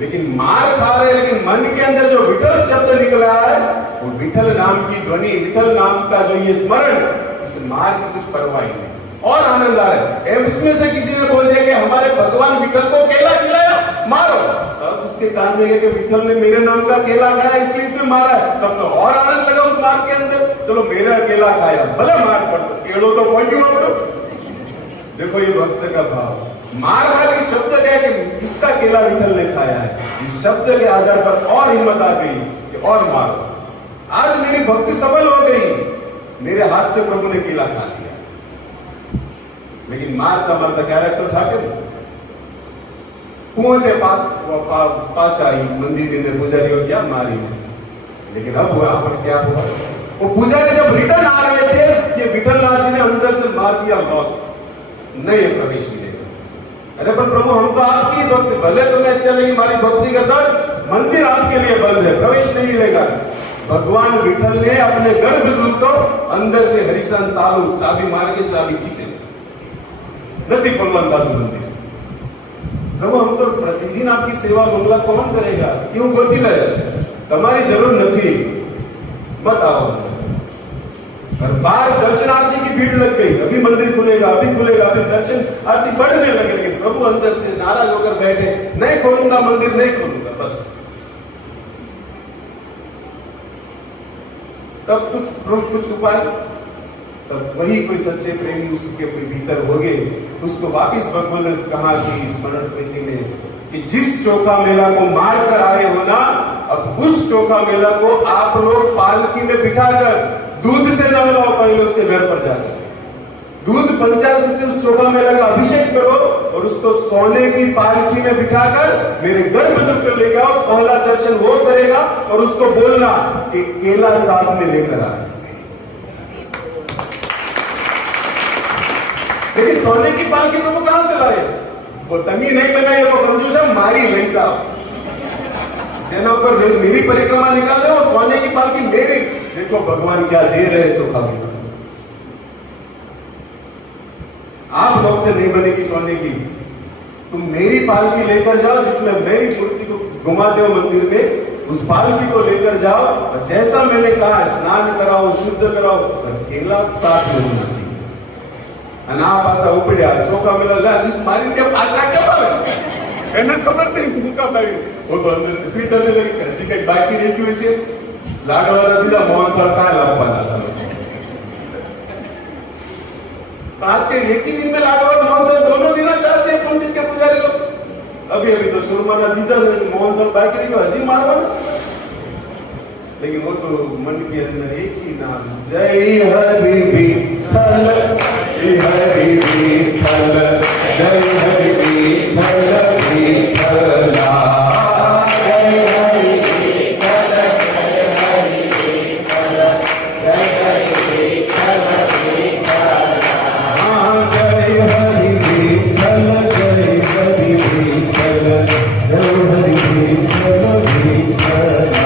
लेकिन मार खा रहे, लेकिन मन के अंदर जो विठल शब्द निकला है, वो विठल नाम की ध्वनि, विठल नाम का जो ये स्मरण, इस मार की कुछ परवाह नहीं और आनंद आ रहा है। उसमें से किसी ने बोल दिया कि हमारे भगवान विठल को केला खिलाया, मारो। तब उसके कान में कि विठल ने मेरे नाम का केला खाया इसलिए इसने मारा है, तब तो और आनंद लगा उस मार के अंदर। चलो मेरा केला खाया, भले मार पड़ता, केड़ो तो पहुंचू आपको। देखो ये भक्त का भाव। मार खाने शब्द क्या है कि किसका केला विठल ने खाया है, इस शब्द के आधार पर और हिम्मत आ गई कि और मारो। आज मेरी भक्ति सफल हो गई, मेरे हाथ से प्रभु ने केला खा लिया, लेकिन मारता मारता क्या रहता तो ठाकर पहुंचे पास आई मंदिर के अंदर, पुजारी हो क्या मारी। लेकिन अब हुआ पर क्या हुआ, वो पुजारी जब रिटर्न आ रहे थे, ये विठलनाथ जी ने अंदर से मार दिया मौत, नहीं प्रवेश मिलेगा। अरे पर प्रभु हम तो आपकी भक्ति, भले तो मैं चले हमारी भक्ति करता, मंदिर आपके लिए बंद है, प्रवेश नहीं मिलेगा। भगवान विठल ने अपने गर्भगृह को अंदर से हरिशन तालू चाबी मार के चाबी खींचे, नहीं भगवान तालू मंदिर। प्रभु हम तो प्रतिदिन आपकी सेवा मंगला कौन करेगा, क्यों गोती ले, तुम्हारी जरूर नहीं। मत आओ। और बाहर दर्शनार्थी की भीड़ लग गई, अभी मंदिर खुलेगा, अभी खुलेगा, अभी दर्शन आरती बढ़ने लगे, लेकिन प्रभु अंदर से नाराज होकर बैठे, नहीं खोलूंगा मंदिर, नहीं खोलूंगा, बस। तब कुछ उपाय, तब वही कोई सच्चे प्रेमी उसके भीतर हो गए, उसको वापिस भगवान ने कहा कि स्मरण स्मृति में कि जिस चोखा मेला को मार कर आए हो ना, अब उस चोखा मेला को आप लोग पालकी में बिठाकर दूध से नहलाओ, पहले उसके घर पर जाकर दूध पंचायत से उस चोखा मेला का अभिषेक करो और उसको सोने की पालकी में बिठाकर मेरे गर्भगृह पर लेकर आओ। पहला दर्शन वो करेगा और उसको बोलना कि केला साथ में लेकर आ। लेकिन सोने की पालकी प्रभु कहां से लाए? वो तंगी नहीं लगाई, वो कंजूस मारी नहीं साहब, जेना ऊपर मेरी परिक्रमा निकाल दे, वो सोने की पालकी मेरी। देखो भगवान क्या दे रहे चोखा मेला। आप लोग से नहीं बनेगी सोने की, तुम मेरी पालकी लेकर जाओ, जिसमें मेरी मूर्ति को घुमाते हो मंदिर में, उस पालकी को लेकर जाओ और जैसा मैंने कहा स्नान कराओ, शुद्ध कराओ, और केला साथ में होना चाहिए। अना पासा उपड़िया चोखा मेला मारी के पासा क्या पावे એને ખબર નહીં ભૂકા ભાઈ वो तो अंदर से फिर डरने लगी हजी कई बाकी रहती हुई से लाडवाला દીધા મોહન થાળ કા લાવવાના સાલો रात के एक ही दिन में लाडवाला मोहन थाल दोनों देना चाहते हैं पंडित के पुजारी लोग। अभी तो सुरमाना दीदा मोहन थाल बाकी रही हजी मारवाना, लेकिन वो तो मन के अंदर एक ही नाम, जय हरि विठ्ठल, जय हरि विठ्ठल, जय हरि विठ्ठल विठ्ठला, जय हरि विठ्ठल, जय हरि विठ्ठल, जय हरि विठ्ठल विठ्ठला, जय हरि विठ्ठल, जय हरि विठ्ठल, जय हरि विठ्ठल विठ्ठला।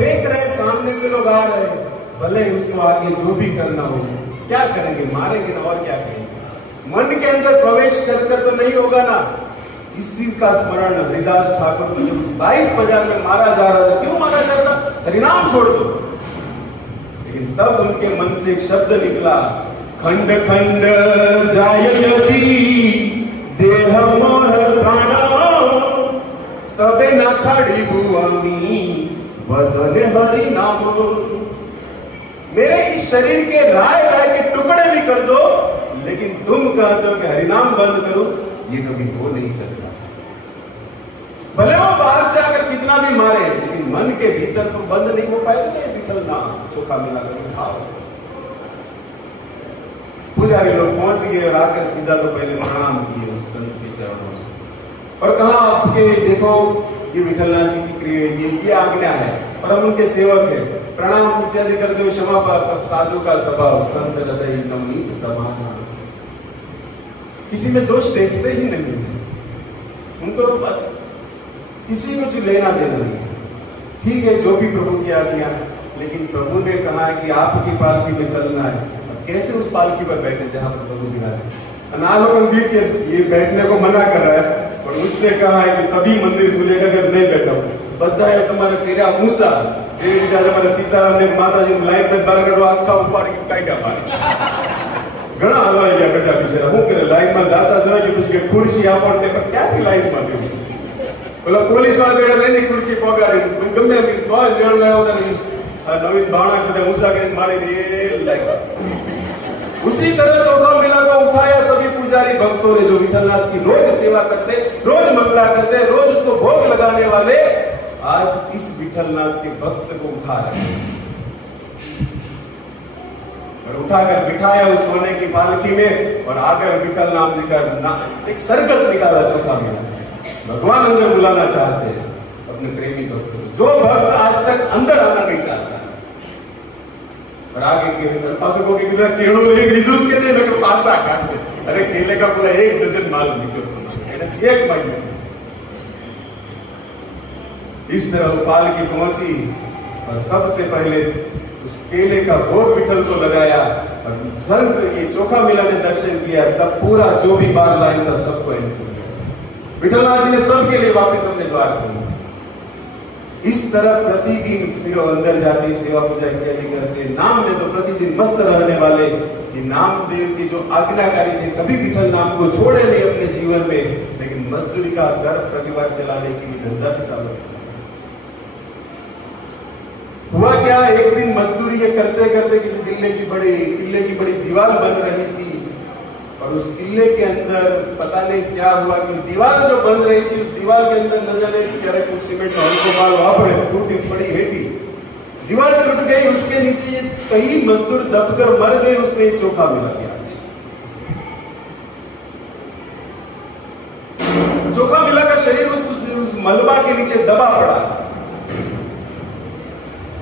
देख रहे सामने के लोग आ रहे, भले उसको आगे जो भी करना हो, क्या करेंगे, मारेंगे ना, और क्या करेंगे। मन के अंदर प्रवेश कर कर तो नहीं होगा ना। इस चीज का स्मरण हरिदास ठाकुर को जब 22 बाजार में मारा जा रहा था, क्यों मारा जा रहा था? हरिनाम छोड़ दो। लेकिन तब उनके मन से एक शब्द निकला, खंड खंड जायति देह मोह प्राण, तबे ना छाड़ी बुआमी बदले हरि नाम। मेरे इस शरीर के राय राय के टुकड़े भी कर दो, लेकिन तुम कहते हो कि हरिनाम बंद करो, ये कभी हो नहीं सकता। भले वो बाहर से आकर कितना भी मारे, लेकिन मन के भीतर तो बंद नहीं हो पाएगा। नहीं विठल नाम चोखा मिला कर खाओ। पुजारी लोग पहुंच गए और आकर सीधा तो पहले प्रणाम किए उस संत के चरणों से, और कहा आपके देखो ये विठलनाथ जी की क्रिया, ये आज्ञा है और हम उनके सेवक हैं। प्रणाम इत्यादि करते हुए क्षमा पाकर साधु का स्वभाव संत हृदय नवनीत समान, किसी में दोष देखते ही नहीं, उनको किसी को कुछ लेना देना नहीं। ठीक है जो भी प्रभु की आज्ञा, लेकिन प्रभु ने कहा है कि आपकी पालकी में चलना है। कैसे उस पालकी पर बैठे जहां पर प्रभु गिरा है? अनालोकन देख के ये बैठने को मना कर रहा है, और उसने कहा है कि तभी मंदिर खुलेगा अगर नहीं बैठा हूं। बद्धा है तुम्हारे तेरा मूसा तेरे हमारे सीताराम ने माता जी लाइन में बार कर आखा ऊपर काटा मारी घना हलवाई गया बेटा पीछे हूं करे लाइन में जाता जरा कि उसके खुर्सी आपने पर क्या थी लाइन में गई बोला पुलिस वाला बेटा नहीं खुर्सी पगाड़ी गમે भी तो लेण लायो था नवीन बाणा के मूसा के मारी ये लाइन। उसी तरह चौथा मेला को उठाया सभी पुजारी भक्तों ने जो विठलनाथ की रोज सेवा करते, रोज मंगला करते, रोज उसको भोग लगाने वाले, आज इस विठलनाथ के भक्त को उठा रहे। और उठाकर बिठाया उस सोने की पालकी में और आकर विठल नाम जी का एक सर्कस निकाला चौथा मेला। भगवान अंदर बुलाना चाहते हैं अपने प्रेमी भक्त को। जो भक्त आज तक अंदर आना नहीं चाहता और आगे के उपासकों के बिना केड़ो एक रिदुस के ने लगे पासा काट से अरे केले का बोला 1 डजन माल निकल एक महीने इस तरह वो पालकी पहुंची और सबसे पहले उस केले का भोग विठल को लगाया और संत ये चोखा मेला ने दर्शन किया। तब पूरा जो भी बार लाइन था सबको एंट्री किया। विठलनाथ जी ने सबके लिए वापस अपने द्वार खोले। इस तरह प्रतिदिन फिर अंदर जाते सेवा पूजा इत्यादि करते। नाम में तो प्रतिदिन मस्त रहने वाले कि नामदेव की जो आज्ञाकारी थे, कभी विठल नाम को छोड़े नहीं अपने जीवन में, लेकिन मजदूरी का घर परिवार चलाने के लिए धंधा भी चालू किया। हुआ क्या, एक दिन मजदूरी ये करते करते किसी किले की बड़ी दीवार बन रही थी और उस किले के अंदर पता नहीं क्या हुआ कि दीवार जो बन रही थी उस दीवार के अंदर न जाने क्या कुछ सीमेंट हल्को माल वहां टूटी पड़ी हेठी दीवार टूट गई। उसके नीचे ये कई मजदूर दबकर मर गए। उसने चोखा मिला दिया। चोखा मिला का शरीर उस मलबा के नीचे दबा पड़ा।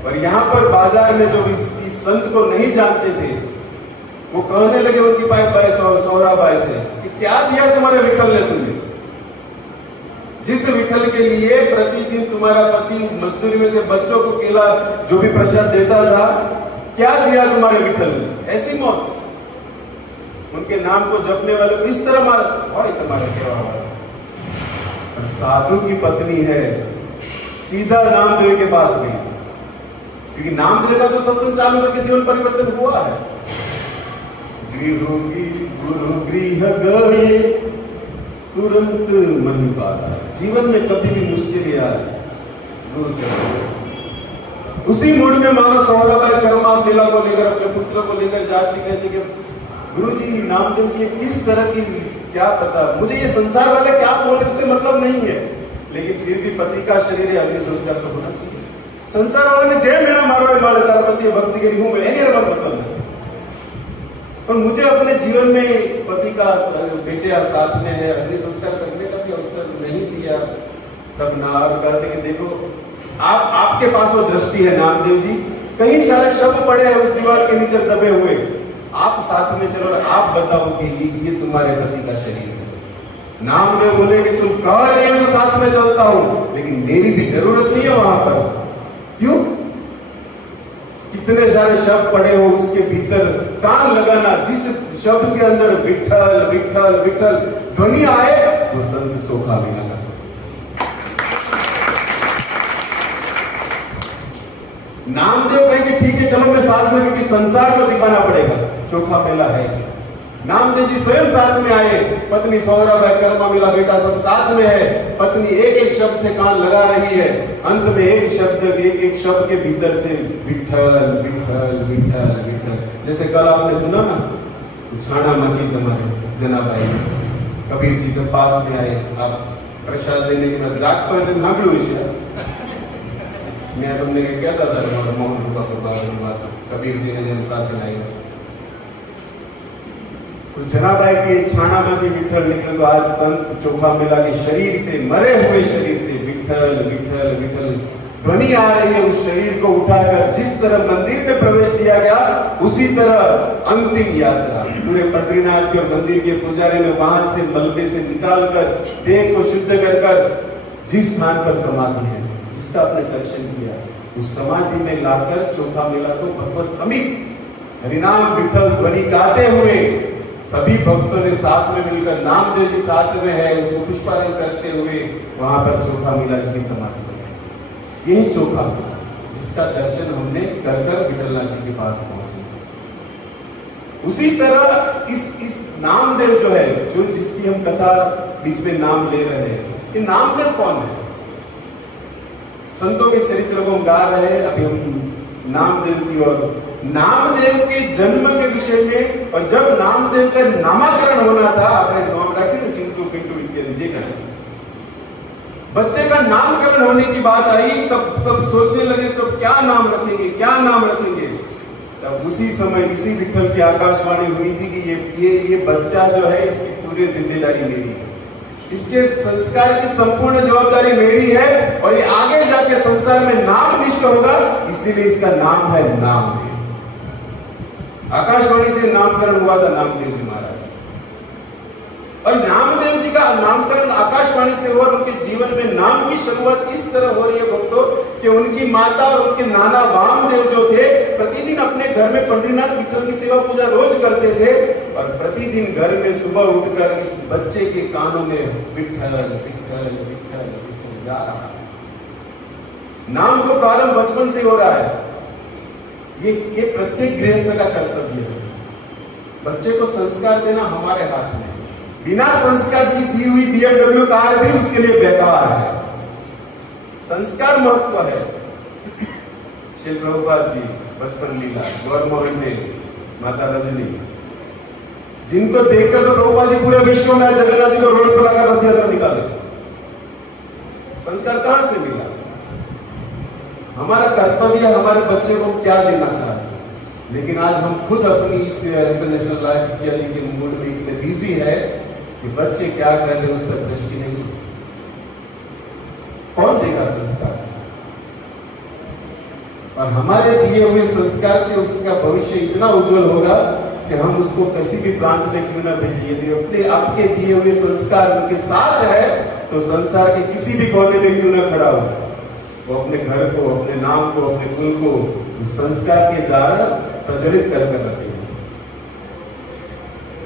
और यहाँ पर बाजार में जो इस संत को नहीं जानते थे वो कहने लगे उनकी बाई सौरा बाई से कि क्या दिया तुम्हारे विठल ने तुम्हें, जिस विठल के लिए प्रतिदिन तुम्हारा पति मजदूरी में से बच्चों को केला जो भी प्रसाद देता था, क्या दिया तुम्हारे विठल ने, ऐसी मौत। उनके नाम को जपने वाले को इस तरह मारा। तुम्हारे साधु की पत्नी है, सीधा नामदेव के पास गई क्योंकि नामदेव का तो सत्संग चालू करके जीवन परिवर्तन हुआ है। गुरु गृह गए तुरंत मही पाता। जीवन में कभी भी मुश्किल आए गुरु चलो उसी मूड में मानो सौरभ कर्मा मेला को लेकर अपने पुत्र को लेकर जाती कहती कि गुरु जी नामदेव जी किस तरह की, क्या पता मुझे ये संसार वाले क्या बोले उससे मतलब नहीं है, लेकिन फिर भी पति का शरीर है, अग्नि संस्कार तो होना चाहिए। संसार वाले ने जय मेरा मारो मारे तारपति भक्ति के लिए मतलब नहीं। और मुझे अपने जीवन में पति का बेटे साथ में है, अग्नि संस्कार करने का भी अवसर नहीं दिया। तब नाम कहते कि देखो आपके पास वो दृष्टि है नामदेव जी, कई सारे शब्द पड़े हैं उस दीवार के नीचे दबे हुए, आप साथ में चलो, आप बताओ कि ये तुम्हारे पति का शरीर है। नामदेव बोले कि तुम कह रहे हो साथ में चलता हूं, लेकिन मेरी भी जरूरत नहीं है वहां पर। क्यों? कितने सारे शब्द पड़े हो उसके भीतर कान लगाना, जिस शब्द के अंदर विठल विठल विठल ध्वनि आए वो संत सोखा भी लगा। नामदेव कहे कि ठीक है चलो मैं साथ में, क्योंकि संसार को दिखाना पड़ेगा चोखा मेला है। नामदेव जी स्वयं साथ में आए, पत्नी सौरभ है, कर्मा मिला बेटा सब साथ में है। पत्नी एक एक शब्द से कान लगा रही है, अंत में एक एक शब्द के भीतर से विठल विठल विठल विठल। जैसे कल आपने सुना ना छाना मची तुम्हारे जनाबाई कबीर जी जब पास में आए, आप प्रसाद लेने के बाद जाग तो दिन भागड़ू मैं तुमने कहता था मोहन कबीर जी ने जन साथ लाई जनाबाई के छाना में विठल निकल। तो आज संत चोखा मेला के शरीर से, मरे हुए शरीर से विठल विठल विठल ध्वनि आ रही है। उस शरीर को उठाकर जिस तरह मंदिर में प्रवेश दिया गया, उसी तरह अंतिम यात्रा पूरे बद्रीनाथ के मंदिर के पुजारी ने वहां से मलबे से निकालकर देह को शुद्ध कर जिस स्थान पर समाधि है, जिसका आपने दर्शन किया, उस समाधि में लाकर चोखा मेला को भगवत समीप हरिनाम विठल ध्वनि गाते हुए सभी भक्तों ने साथ में मिलकर, नामदेव जी साथ में है, उसको पुष्पारण करते हुए वहां पर चोखा मेला जी की समाधि बनाई। यही चोखा मेला जिसका दर्शन हमने कर विठलनाथ जी के पास पहुंचे। उसी तरह इस नामदेव जो है, जो जिसकी हम कथा बीच में नाम ले रहे हैं, कि नामदेव कौन है? संतों के चरित्र को हम गा रहे हैं। अभी हम नामदेव की और नामदेव के जन्म के विषय में, और जब नामदेव का नामकरण होना था, आपने नाम रखे चिंटू पिंटू इत्यादि, बच्चे का नामकरण होने की बात आई, तब सोचने लगे सब क्या नाम रखेंगे, क्या नाम रखेंगे। तब उसी समय इसी विठल की आकाशवाणी हुई थी कि ये बच्चा जो है इसकी पूरी जिम्मेदारी मेरी है, इसके संस्कार की संपूर्ण जवाबदारी मेरी है और ये आगे जाके संसार में नाम निष्ठ होगा, इसीलिए इसका नाम है नामदेव। आकाशवाणी से नामकरण हुआ था नामदेव जी महाराज, और नामदेव जी का नामकरण आकाशवाणी से हुआ। उनके जीवन में नाम की शुरुआत इस तरह हो रही है भक्तों कि उनकी माता और उनके नाना वामदेव जो थे प्रतिदिन अपने घर में पंडितनाथ विठल की सेवा पूजा रोज करते थे, और प्रतिदिन घर में सुबह उठकर इस बच्चे के कानों में विठल विठल विठल विठल जा रहा है। नाम को प्रारंभ बचपन से हो रहा है। ये प्रत्येक गृहस्थ का कर्तव्य है। बच्चे को संस्कार देना हमारे हाथ में। बिना संस्कार की दी हुई BMW कार भी उसके लिए बेकार है। संस्कार महत्व है। श्री प्रभुपाद जी बचपन लीला, गौर मोहन ने, माता रजनी, जिनको देखकर तो प्रभुपाद जी पूरे विश्व में जगन्नाथ जी को रोड पर आकर रथ यात्रा निकाले। संस्कार कहां से मिला? हमारा कर्तव्य हमारे बच्चे को क्या देना चाहते हैं, लेकिन आज हम खुद अपनी इस इंटरनेशनल लाइफ इत्यादि के मूड में इतने बिजी है कि बच्चे क्या कर रहे उस पर दृष्टि नहीं। कौन देगा संस्कार? और हमारे दिए हुए संस्कार के उसका भविष्य इतना उज्जवल होगा कि हम उसको किसी भी प्रांत में क्यों ना भेजिए, यदि अपने आपके दिए हुए संस्कार उनके साथ है तो संसार के किसी भी कोने में क्यों ना खड़ा हो, वो अपने घर को, अपने नाम को, अपने कुल को संस्कार के द्वारा प्रज्वलित कर रखेंगे।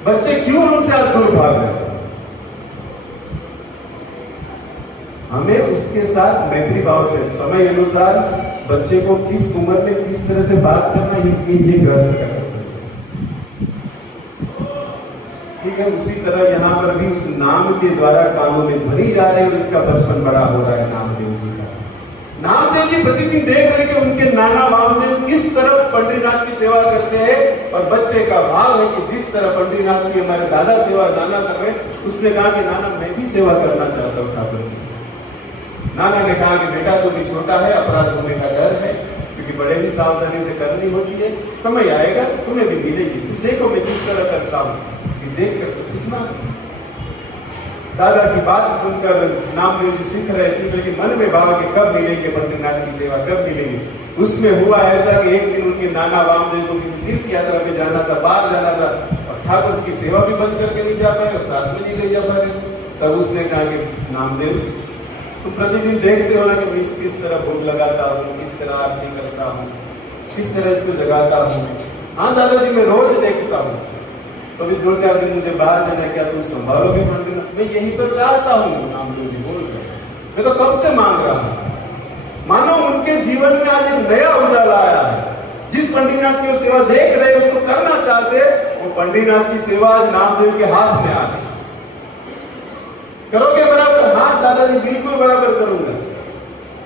बच्चे क्यों हमसे आज दूर भाग रहे हैं? हमें उसके साथ मैत्री भाव से समय अनुसार बच्चे को किस उम्र में किस तरह से बात करना ये ग्रस्त करना। ठीक है, उसी तरह यहाँ पर भी उस नाम के द्वारा कानों में ध्वनि जा रही है और इसका बचपन बड़ा हो रहा है नामदेव जी का। नामदेव जी प्रतिदिन देख रहे कि उनके नाना वामदेव किस तरह पंडितनाथ की सेवा करते हैं, और बच्चे का भाव है कि जिस तरह पंडितनाथ की हमारे दादा सेवा नाना कर रहे, उसने कहा कि नाना मैं भी सेवा करना चाहता हूँ ठाकुर जी। नाना ने कहा कि बेटा तो भी छोटा है, अपराध होने का डर है, क्योंकि बड़े ही सावधानी से करनी होती है, समय आएगा तुम्हें भी मिलेगी, देखो मैं किस तरह करता हूँ, देख कर तो सीखना। दादा की बात सुनकर नामदेव जी सीख रहे कि मन में भाव कि कब मिलेंगे पंडितनाथ की सेवा, कब मिलेगी। उसमें हुआ ऐसा कि एक दिन उनके नाना वामदेव को किसी तीर्थ यात्रा पे जाना था, बाहर जाना था, और ठाकुर जी की सेवा भी बंद करके नहीं जा पाए और साथ में नहीं ले जा पाए। तब उसने कहा कि नामदेव तुम प्रतिदिन देखते हो ना कि मैं किस तरह भोग लगाता हूँ, किस तरह आरती करता हूँ, किस तरह इसको जगाता हूँ। हाँ दादाजी मैं रोज देखता हूँ, तो भी 2-4 दिन मुझे बाहर जाना, क्या तुम संभालोगे पंडितनाथ? मैं यही तो चाहता हूँ, नामदेव जी बोल रहे, मैं तो कब से मांग रहा हूँ। मानो उनके जीवन में आज एक नया उजाला आया है। जिस पंडितनाथ की वो सेवा देख रहे उसको करना चाहते, वो पंडितनाथ की सेवा आज नामदेव के हाथ में आ गई। करोगे बराबर? हाँ दादाजी बिल्कुल बराबर करूंगा।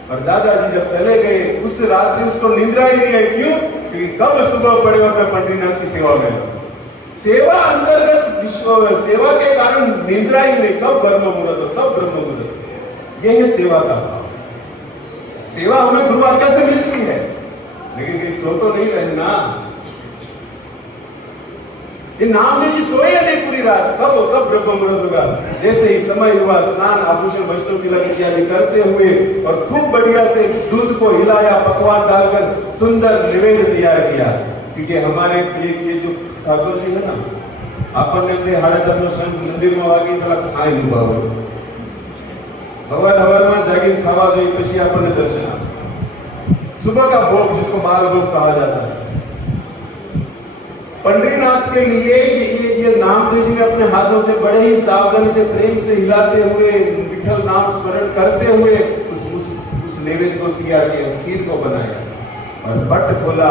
और दादाजी जब चले गए उस रात्रि उसको निद्रा ही नहीं आई। क्यों? क्योंकि कब सुबह पड़े और मैं पंडितनाथ की सेवा में, सेवा अंतर्गत विश्व सेवा के कारण निद्रा ही नहीं, कब ब्रह्म मुहूर्त, कब ब्रह्म मुहूर्त। यह है सेवा का भाव। सेवा हमें गुरु आज्ञा से मिलती है, लेकिन ये सो तो नहीं रहे ना। ये नामदेव जी सोए या नहीं पूरी रात? कब ब्रह्म मुहूर्त होगा। जैसे ही समय हुआ, स्नान आभूषण वैष्णव तिलक इत्यादि करते हुए और खूब बढ़िया से दूध को हिलाया, पकवान डालकर सुंदर निवेद्य तैयार किया। क्योंकि हमारे ये जो ठाकुर जी है ना, अपने हाड़े मंदिर में आगे खाई नहीं पाओ, हवर में जागिर खावा जो પછી આપણને દર્શન આપે। सुबह का भोग जिसको बाल भोग कहा जाता है, पंडितनाथ के लिए ये नामदेव जी ने अपने हाथों से बड़े ही सावधानी से प्रेम से हिलाते हुए विठल नाम स्मरण करते हुए उस नैवेद्य को तैयार किया, उस खीर को बनाया और पट खोला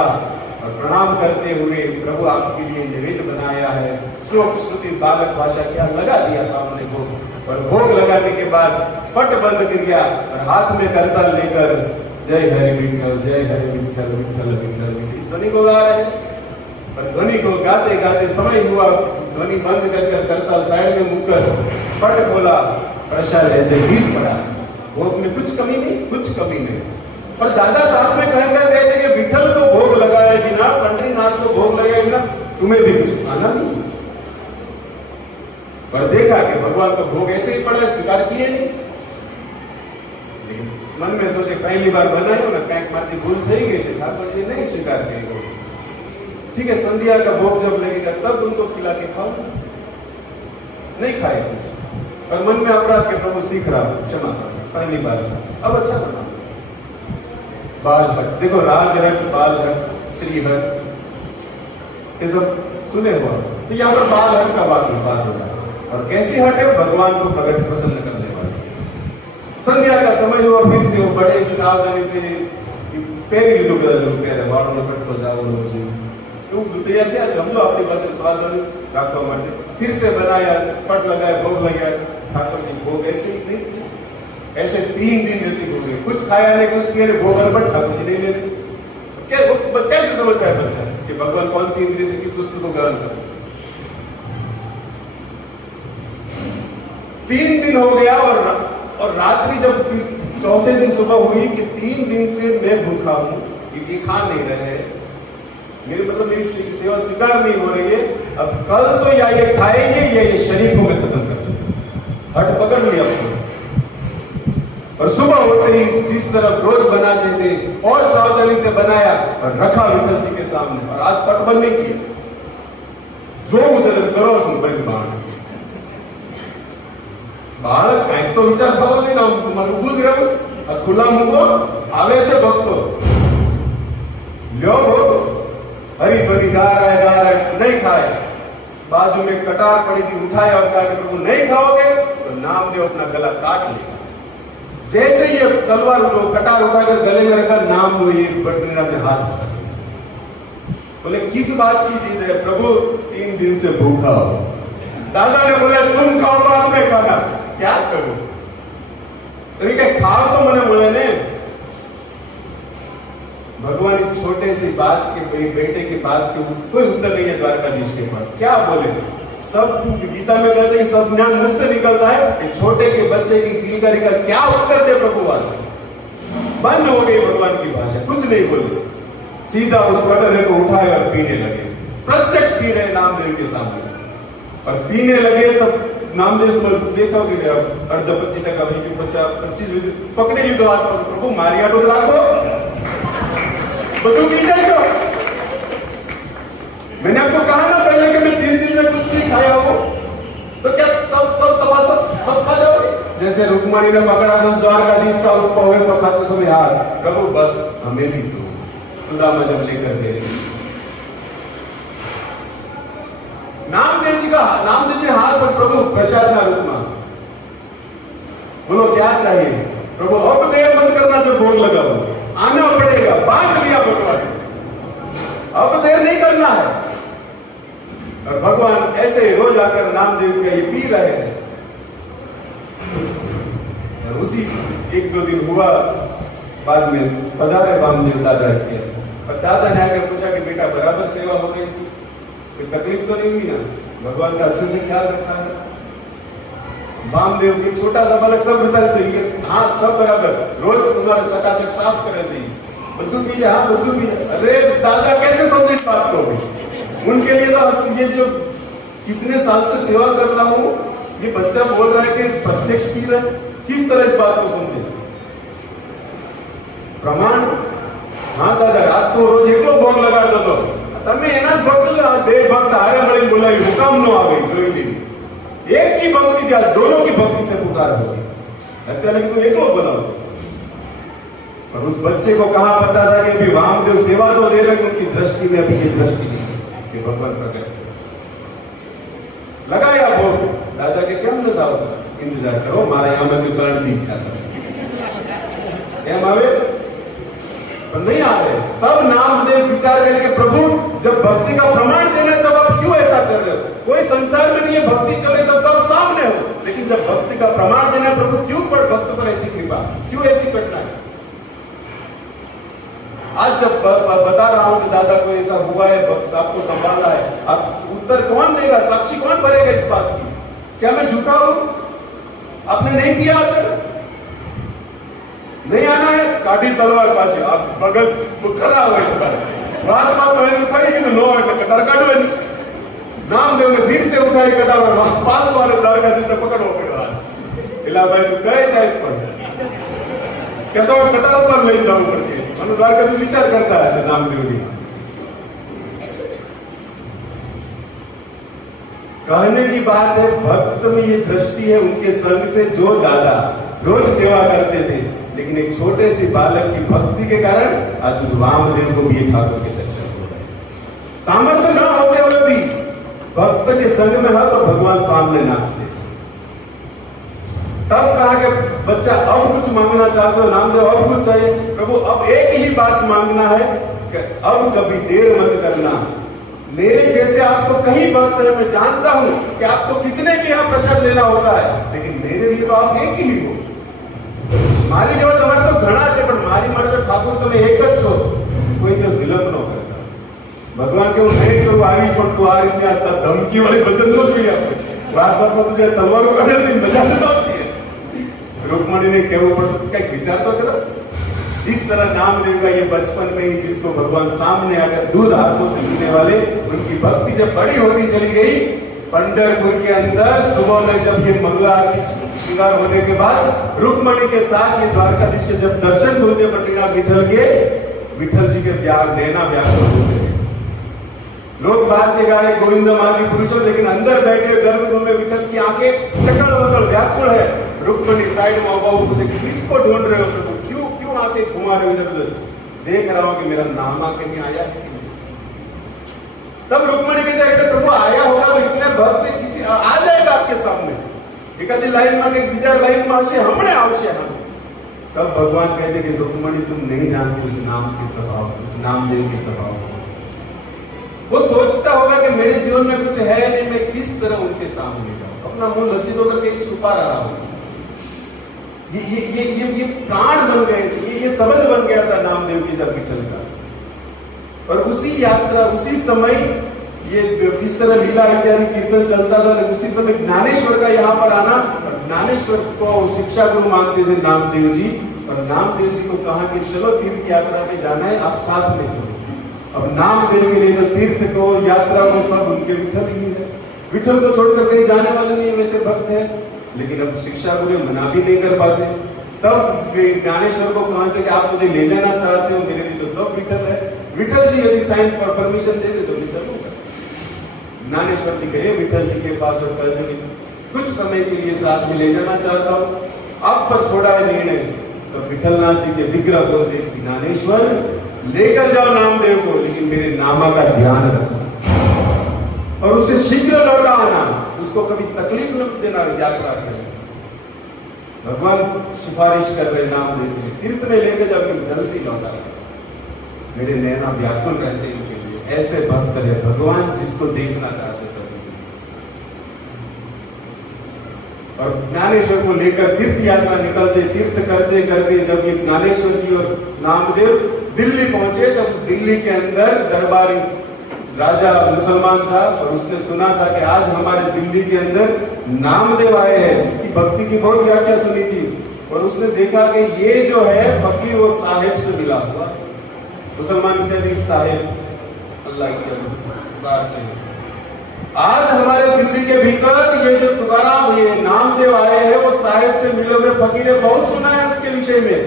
और प्रणाम करते हुए प्रभु आपके लिए निवेद्य बनाया है। श्लोक श्रुति बालक भाषा क्या लगा दिया सामने को, और भोग लगाने के बाद पट बंद कर दिया और हाथ में करताल लेकर जय हरि विठल, जय हरि विठल, विठल विठल इस ध्वनि को गा रहे हैं। और ध्वनि को गाते गाते समय हुआ, ध्वनि बंद कर करताल साइड में मुकर पट खोला, प्रसाद ऐसे बीज पड़ा। भोग में कुछ कमी नहीं, कुछ कमी नहीं। और दादा साहब में कह गए थे कि विठल को भोग लगाए बिना पंडितनाथ तुम्हें भी कुछ खाना नहीं। और देखा कि भगवान का भोग ऐसे ही पड़ा है, स्वीकार किए नहीं। लेकिन मन में सोचे पहली बार बनायो ना, पैक मारती भूल થઈ गई છે, ठाकुर जी नहीं स्वीकार करेगा। ठीक है, संध्या का भोग जब लगेगा तब उनको खिला के खाओ। नहीं खाए कुछ, और मन में अपराध के प्रभु सीख रहा हूं, क्षमा करो, पहली बार अब अच्छा बना। बाल हट, देखो राज हट, बाल हट, स्त्री हट, ये सब सुने हुआ। तो यहाँ पर बाल हट का बात हो रहा है। और कैसी हट है? भगवान को प्रकट प्रसन्न करने वाली। संध्या का समय हुआ, फिर से वो बड़े सावधानी से पेरी लीधું કરેલું પહેરે વાળનો પટકો જાવનો છે એવું તૈયાર થયા છે। हम लोग अपनी પાસે સાવધાनी રાખવા માટે फिर से बनाया, पट लगाया, भोग लगाया। ठाकुर जी भोग ऐसे ही नहीं, ऐसे 3 दिन रहती भोग, कुछ खाया नहीं, कुछ किया नहीं, भोग अर्पण ठाकुर जी नहीं ले रहे। कैसे समझ पाए बच्चा कि भगवान कौन सी इंद्रिय से किस वस्तु को ग्रहण करे? 3 दिन हो गया और रात्रि जब 4थे दिन सुबह हुई कि 3 दिन से मैं भूखा हूं, ये खा नहीं रहे, मेरे मतलब मेरी सेवा स्वीकार नहीं हो रही है। अब कल तो या ये खाएंगे या ये शरीर को मैं खत्म कर दूंगा। हट पकड़ लिया और सुबह होते ही जिस तरह रोज बनाते थे और सावधानी से बनाया और रखा विठल जी के सामने। और आज पट बंद नहीं किया, जो उसे करो सुन બાળક કંઈક તો વિચાર થવો જોઈએ ને, મારું ઊભું જ રહેવું, ખુલ્લા મૂકો, આવે છે ભક્તો, લ્યો ભોગ, हरिध्वनि गा रहा है, नहीं खाए। बाजू में कटार पड़ी थी, उठाया और कहा कि प्रभु नहीं खाओगे तो नामदेव अपना गला काट लेगा। जैसे ये तलवार कटार उठाकर गले में रखा, नाम ये बटनेरा में हाथ पकड़, बोले किस बात की चीज है? प्रभु 3 दिन से भूखा हो। दादा ने बोला तुम खाओ, बाद में खाना। क्या करूं? तो खाओ तो मैंने बोले ने। भगवान इस छोटे सी बात के बेटे की बात के कोई उत्तर नहीं है द्वारकाधीश के पास। क्या बोले? सब गीता में कहते हैं कि सब ज्ञान मुझसे निकलता है, कि छोटे के बच्चे की किलकारी का क्या उत्तर दे प्रभु? आज बंद हो गई भगवान की भाषा, कुछ नहीं बोले, सीधा उस कटोरे को उठाए और पीने लगे। प्रत्यक्ष पी रहे नामदेव के सामने और पीने लगे। तब नामदेव को देखो कि अर्ध 25% 25 पकड़े ली तो हाथ, प्रभु मारी आटो राखो, બધું પી જશો। मैंने आपको कहा ना पहले कि मैं 3 दिन से कुछ नहीं खाया हूं, तो क्या सब खा जाओगे? जैसे रुक्मणी ने पकड़ा था द्वारकाधीश का उस पौवे पर खाते समय, यार प्रभु बस हमें भी दो। सुदामा जब लेकर गए नामदेव जी ने हाथ पर प्रभु प्रसाद ना रूप में, बोलो क्या चाहिए? प्रभु अब देर मत करना, जब भोग लगाओ आना पड़ेगा, बांध लिया भगवान, अब देर नहीं करना है। और भगवान ऐसे ही रोज आकर नामदेव का ये पी रहे हैं। और उसी 1-2 दिन हुआ, बाद में पधारे वामदेव दादा के, और दादा ने आकर पूछा कि बेटा बराबर सेवा हो गई, कोई तकलीफ तो नहीं हुई ना? भगवान का अच्छे से ख्याल रखा है। वामदेव की छोटा सा बालक सब बता, हाथ सब बराबर, रोज तुम्हारा चकाचक साफ करे से बद्दू पी जाए, हाँ बद्दू पी जाए। अरे दादा कैसे समझे इस बात को? उनके लिए तो ये जो कितने साल से सेवा कर रहा हूं, ये बच्चा बोल रहा है कि प्रत्यक्ष पी रहा है, किस तरह इस बात को समझे? प्रमाण? हाँ दादा, आज तो रोज एकलो भोग लगा दो तो તમે એના જ ભક્ત છો। આ બે ભક્ત હારે મળીને બોલાવી, હુકામ નો આવે, જોઈ લી एक की भक्ति क्या, दोनों की भक्ति से पुकार होगी। अत्यार तुम एक लोग बनाओ। और उस बच्चे को कहा पता था कि अभी वामदेव सेवा तो दे रहे, उनकी दृष्टि में अभी ये दृष्टि नहीं कि भगवान प्रकट लगाया भोग। दादा के क्या लगाओ, इंतजार करो, हमारा यहाँ में तो करण नहीं था, पर नहीं आ रहे। तब नामदेव विचार करके प्रभु जब भक्ति का प्रमाण देना है तब आप क्यों ऐसा कर रहे हो? कोई संसार में नहीं है भक्ति चले तब सामने हो, लेकिन जब भक्ति का प्रमाण देना है प्रभु क्यों पर भक्त पर ऐसी कृपा, क्यों ऐसी घटना है? आज जब बता रहा हूं कि दादा को ऐसा हुआ है, भक्त साहब को संभाला है, अब उत्तर कौन देगा, साक्षी कौन भरेगा इस बात की? क्या मैं झूठा हूं? आपने नहीं किया आकर नहीं आना है, काटी तलवार पाछे आप बगल खरा હોય બાદમાં તો એમ થઈ ગયું નો એટલે કટર કાઢવાની नामदेव ने फिर से उठाई कटा और पास वाले द्वारकाधीश ने पकड़ो इला भाई तो कई टाइप पर कहता हूँ कटार पर ले जाओ ऊपर से मतलब द्वारकाधीश विचार करता है नामदेव जी। कहने की बात है भक्त में ये दृष्टि है उनके संग से जो दादा रोज सेवा करते थे, लेकिन एक छोटे से बालक की भक्ति के कारण आज उस वामदेव को भी ठाकुर के दर्शन हो रहे हैं। सामर्थ्य न होते हुए भी भक्त के संग में है तो भगवान सामने नाचते। तब कहा कि बच्चा अब कुछ मांगना चाहते हो नामदेव, अब कुछ चाहिए प्रभु, अब एक ही बात मांगना है कि अब कभी देर मत करना। मेरे जैसे आपको कई भक्त है, मैं जानता हूं कि आपको कितने के यहाँ प्रसाद लेना होता है, लेकिन मेरे लिए तो आप एक ही हो। मारी जब तुम्हारे तो घना है पण मारी मारे तो ठाकुर તમે એક જ છો, કોઈ દિવસ વિલંબ ન કરતા। ભગવાન કેવું નહીં કરું આવીશ પણ તું આ રીતે આ ધમકી વાળી વચન ન જોઈએ આપણે વાર્તામાં તો જે તલવારો કાઢે છે મજા ન આવતી है। रुक्मणी ने केवल पड़ता क्या विचार तो करो। इस तरह नामदेव का ये बचपन में ही जिसको भगवान सामने आकर दूध हाथों से पीने वाले उनकी भक्ति जब बड़ी होती चली गई, पंढरपुर के अंदर सुबह में जब ये मंगला आरती श्रृंगार होने के बाद रुक्मणी के साथ ये द्वारकाधीश के जब दर्शन खुलते पटेगा विठल जी के नैना व्याकुल होते हैं। लोग बाहर से गा रहे गोविंद मार्गी पुरुषों, लेकिन अंदर बैठे गर्भगृह में विठल की आंखें चकड़ बकड़ व्याकुल है। रुक्मणी साइड में बाबू पूछे किसको ढूंढ रहे हो प्रभु, क्यों आंखें घुमा रहे हो इधर उधर, देख रहा हूं कि मेरा नामा कहीं आया है कि नहीं। तब रुक्मणी कहते हैं प्रभु आया होगा तो इतने भक्त किसी आ जाएगा आपके सामने, एकादी लाइन में बीजा लाइन में हशे हमने आवश्य हम। तब भगवान कहते कि रुक्मणी तुम नहीं जानते उस नाम के स्वभाव, उस नामदेव के स्वभाव। वो सोचता होगा कि मेरे जीवन में कुछ है नहीं, मैं किस तरह उनके सामने जाऊं, अपना मुंह लज्जित होकर कहीं छुपा रहा हूं। ये प्राण बन गए थे, ये संबंध बन गया था नामदेव की जब विठल का। और उसी यात्रा उसी समय ये इस तरह लीला इत्यादि कीर्तन चलता था, उसी समय ज्ञानेश्वर का यहाँ पर आना, ज्ञानेश्वर को शिक्षा गुरु मानते थे नामदेव जी, और नामदेव जी को कहा कि चलो तीर्थ यात्रा में जाना है, आप साथ में चलो। अब नामदेव के लिए तो तीर्थ को यात्रा को सब उनके विठल ही है, विठल को छोड़कर कहीं जाने वाले नहीं, वैसे भक्त है। लेकिन अब शिक्षा गुरु मना भी नहीं कर पाते। तब ज्ञानेश्वर को कहा था कि आप मुझे ले जाना चाहते हो, मेरे लिए तो सब विठल है, विठल जी यदि साइन पर परमिशन दे दे तो मैं चलूंगा। ज्ञानेश्वर जी गए विठल जी के पास और कहते कि कुछ समय के लिए साथ में ले जाना चाहता हूँ, आप पर छोड़ा है निर्णय। तो विठलनाथ जी के विग्रह बोलते ज्ञानेश्वर लेकर जाओ नामदेव को, लेकिन मेरे नामा का ध्यान रखना और उससे शीघ्र लौटा आना, उसको कभी तकलीफ न देना यात्रा के। भगवान सिफारिश कर रहे नामदेव के तीर्थ में लेकर जाओ, जल्दी लौटा, मेरे नैना व्याकुल रहते इनके लिए। ऐसे भक्त है भगवान जिसको देखना चाहते थे। और ज्ञानेश्वर को लेकर तीर्थ यात्रा निकलते, तीर्थ करते करते जब ये ज्ञानेश्वर जी और नामदेव दिल्ली पहुंचे, तब उस दिल्ली के अंदर दरबारी राजा मुसलमान था और उसने सुना था कि आज हमारे दिल्ली के अंदर नामदेव आए हैं, जिसकी भक्ति की बहुत व्याख्या सुनी थी। और उसने देखा कि ये जो है फकीर वो साहेब से मिला हुआ। मुसलमान कहते साहेब अल्लाह की बात है, आज हमारे दिल्ली के भीतर ये जो तुकाराम ये नामदेव आए हैं वो साहेब से मिले हुए फकीर है, बहुत सुना है उसके विषय में,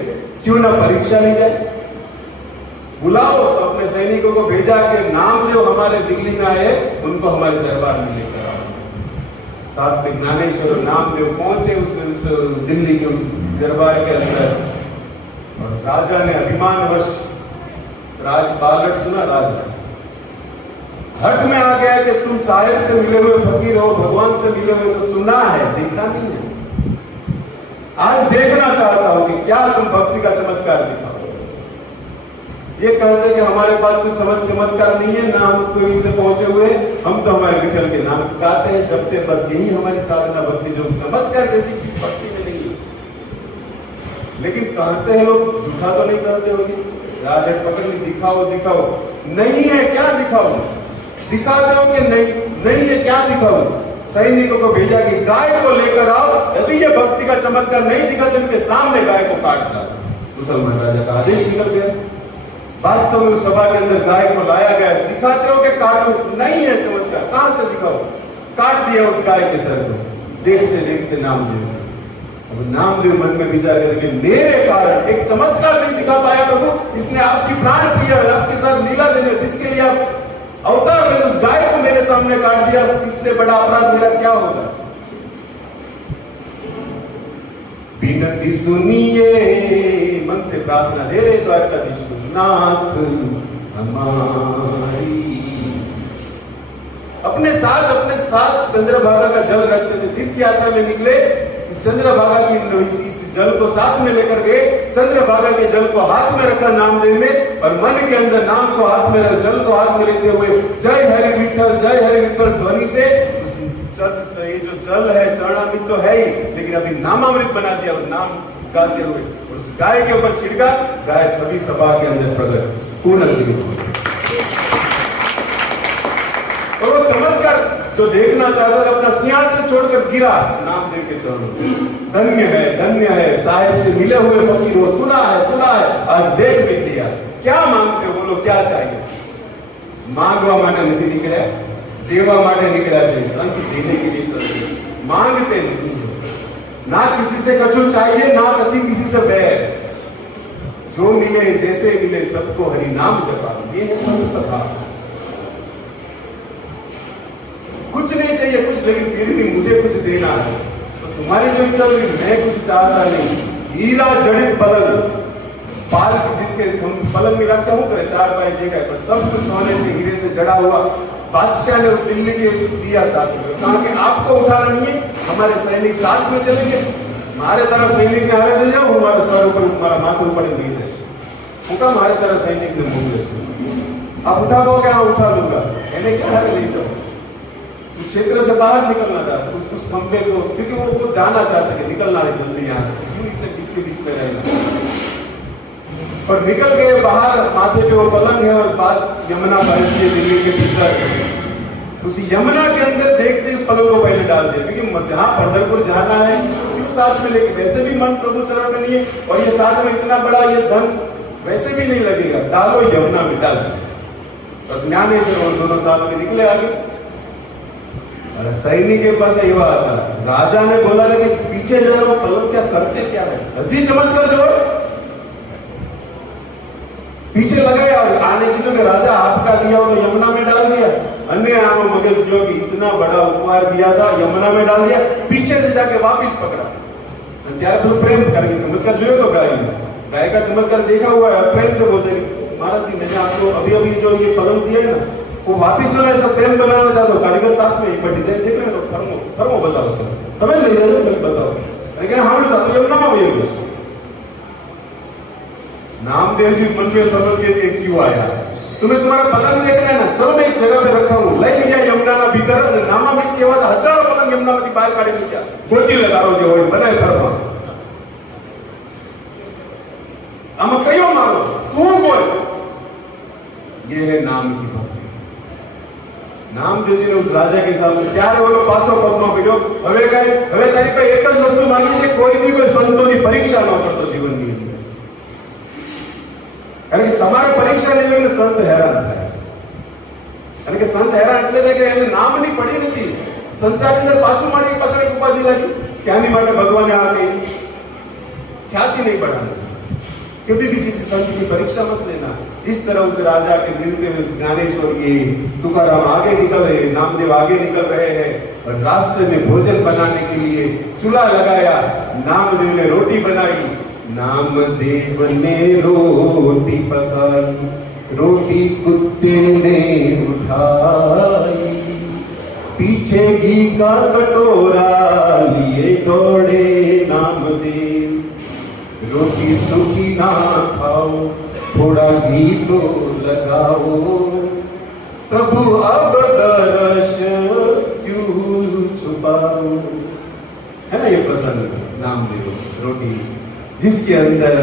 क्यों ना परीक्षा ली जाए। बुलाओ अपने सैनिकों को भेजा कि नामदेव हमारे दिल्ली में आए, उनको हमारे दरबार में लेकर आओ। साथ में ज्ञानेश्वर और नामदेव पहुंचे उस दिल्ली के उस दरबार के अंदर, और राजा ने अभिमानवश बालक सुना, राजा हट में आ गया कि तुम साहेब से मिले हुए फकीर हो, भगवान से मिले हुए से सुना है, देखा नहीं है। आज देखना चाहता हूं कि क्या तुम भक्ति का चमत्कार दिखाओ। ये कहते कि हमारे पास कोई चमत्कार नहीं है, ना हम कोई पहुंचे हुए, हम तो हमारे विठल के नाम गाते हैं, जपते, बस यही हमारी साधना भक्ति, जो चमत्कार जैसी चीज भक्ति में नहीं है। लेकिन कहते हैं लोग, झूठा तो नहीं कहते होंगे, राजा पकड़ ली, दिखाओ दिखाओ, नहीं है क्या दिखाओ, दिखाते हो कि नहीं है क्या दिखाओ। सैनिकों को भेजा कि गाय को लेकर आओ, यदि ये भक्ति का चमत्कार नहीं दिखाते उनके सामने गाय को काट डालो। मुसलमान राजा का आदेश निकल गया। वास्तव में उस सभा के अंदर गाय को लाया गया, दिखाते हो कि काटो, नहीं है चमत्कार। कहां से दिखाओ? काट दिया उस गाय के सर को। देखते देखते नामदेव, अब नामदेव मन में विचार करते कि मेरे कारण एक चमत्कार नहीं दिखा पाया प्रभु, इसने आपकी प्राण प्रिय आपके साथ लीला देने जिसके लिए आप अवतार में उस गाय को मेरे सामने काट दिया, इससे बड़ा अपराध मेरा क्या होगा? विनती सुनिए, मन से प्रार्थना दे रहे द्वारकाधीश को, नाथ हमारी। अपने साथ चंद्रभागा का जल रखते थे। तीर्थ यात्रा में निकले, चंद्रभागा की इस जल को साथ में लेकर गए, चंद्रभागा के जल को हाथ में रखा नामदेव ने, और मन के अंदर नाम को हाथ में रख, जल को हाथ में लेते हुए जय हरि विठ्ठल ध्वनि से ये जो जल है चरणामृत तो है ही, लेकिन अभी नामामृत बना दिया उस नाम गाते हुए, और उस गाय के ऊपर छिड़का। गाय सभी सभा के अंदर प्रकट पूर्ण जीवित हो गई। और वो चमत्कार जो देखना चाहता था अपना सिंहासन छोड़कर गिरा नामदेव के चरणों। धन्य है साहिब से मिले हुए फकीर हो, सुना है, आज देख भी लिया। क्या मांगते हो बोलो, क्या चाहिए? मांगवा माटे नहीं निकले, देवा माटे निकला चाहिए। संत देने के लिए चलते, मांगते नहीं, ना किसी से कछु चाहिए, ना कची किसी से बैर। जो मिले जैसे मिले सबको हरि नाम जपा, ये है संत सभा। कुछ नहीं चाहिए कुछ, लेकिन फिर भी मुझे कुछ देना है। तो तुम्हारी जो इच्छा होगी, मैं कुछ चाहता नहीं। हीरा जड़ित पलंग, पाल जिसके हम पलंग में रखा हूं करे 4 पाए जगह पर, सब कुछ सोने से हीरे से जड़ा हुआ। बादशाह ने उस दिल्ली के दिया साथ में, कहा कि आपको उठाना नहीं है, हमारे सैनिक साथ में चलेंगे। हमारे तरह सैनिक ने आगे ले जाओ, हमारे सर ऊपर, हमारा माथे ऊपर नहीं है। उनका हमारे तरह सैनिक ने मुंह अब उठा को क्या उठा लूंगा, मैंने क्या ले जाओ। उस क्षेत्र से बाहर निकलना था, उस खंबे को, क्योंकि वो जाना चाहता है, निकलना है जल्दी यहाँ से, क्यों इससे बीच में रहेगा। और निकल गए बाहर, माथे पे वो पलंग है, और बात यमुना बहती है दिल्ली के भीतर। उस यमुना के अंदर देखते उस पलंग को पहले डाल दिया, क्योंकि जहाँ पंढरपुर जाना है क्यों साथ में लेके, वैसे भी मन प्रभु चरण में नहीं है, और ये साथ में इतना बड़ा ये धन वैसे भी नहीं लगेगा, डालो यमुना में डाल। और ज्ञानेश्वर और दोनों साथ में निकले आगे। और सैनिक के पास ये बात था, राजा ने बोला कि पीछे जा रहा हूं, पलंग क्या करते क्या है, अजी चमत्कार जो पीछे लगे। और आने की तो राजा आपका दिया हो तो यमुना में डाल दिया, अन्य आम मगज जो कि इतना बड़ा उपहार दिया था यमुना में डाल दिया, पीछे से जाके वापिस पकड़ा। त्यारे प्रेम करके चमत्कार जो तो गाय का चमत्कार देखा हुआ है, प्रेम से बोलते महाराज जी मैंने आपको अभी अभी जो ये पलंग दिया है ना, वो वापिस तो ऐसा सेम बनाना चाहता हूँ, कारीगर साथ में एक बार डिजाइन देख रहे हो, फर्मो बताओ उसको, तमें नहीं जाए बताओ, लेकिन हाँ बता तो यमुना में भैया नामदेव जी मन में समझ गए क्यों आया, तुम्हें तुम्हारा पलंग देखना है ना, चलो मैं एक जगह पे रखा हूँ, लई लिया यमुना ना भीतर, नामा में केवा था हजारों पलंग यमुना में बाहर काढ़ी दिया, गोटी लगा रो जो बनाए फरमा आम कयो मारो तू बोल, ये है नाम की भक्ति। नामदेव जी ने उस राजा के सामने त्यारे बोलो पाछो पगમાં પડ્યો, હવે કઈ હવે તારી પાસે એક જ વસ્તુ માંગી છે, કોઈ બી કોઈ સંતોની પરીક્ષા ન કરતો જીવનની અંદર, કારણ કે તમારે પરીક્ષા લેવી એટલે સંત હેરાન થાય છે, કારણ કે સંત હેરાન એટલે થાય કે એને નામની પડી નથી, સંસારની અંદર પાછું મારી પાછળ એક ઉપાધિ લાગી કે આની માટે ભગવાને આ કહી, ખ્યાતિ नहीं बढ़ानी, कभी भी किसी संत की परीक्षा मत लेना। इस तरह उस राजा के मिलते हुए ज्ञानेश्वर ये तुकाराम आगे निकल रहे, नामदेव आगे निकल रहे हैं, और रास्ते में भोजन बनाने के लिए चूल्हा लगाया, नामदेव ने रोटी बनाई, नामदेव ने रोटी पकाई, रोटी कुत्ते ने उठाई, पीछे घी का कटोरा लिए दौड़े नामदेव, रोटी सूखी ना खाओ, थोड़ा घी तो लगाओ, प्रभु अब दर्श क्यों छुपाओ, है ना ये प्रसंग नामदेव रोटी, जिसके अंदर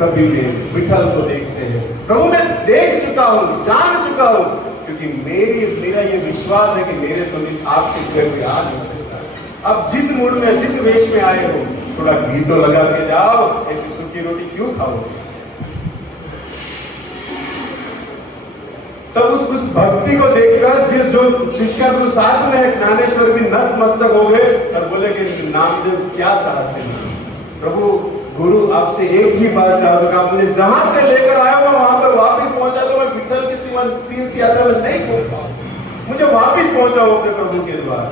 सभी में विठल को देखते हैं, प्रभु मैं देख चुका हूं, जान चुका हूं, क्योंकि मेरा ये विश्वास है कि मेरे समीप आप इस घर पे आ नहीं सकता। अब जिस मूड में जिस वेश में आए हो, थोड़ा घी तो लगा के जाओ, ऐसी सूखी रोटी क्यों खाओगे। तब उस भक्ति को देखकर जो शिष्यागुरु साथ में है, ज्ञानेश्वर भी नतमस्तक हो गए और बोले कि नामदेव क्या चाहते हैं प्रभु। गुरु आपसे एक ही बात चाहता हूं, आप मुझे जहां से लेकर आया हो वहां पर वापस पहुंचा दो। मैं विठल के सिवा तीर्थ यात्रा में नहीं पहुंच पाऊं, मुझे वापस पहुंचाओ अपने प्रभु के द्वार।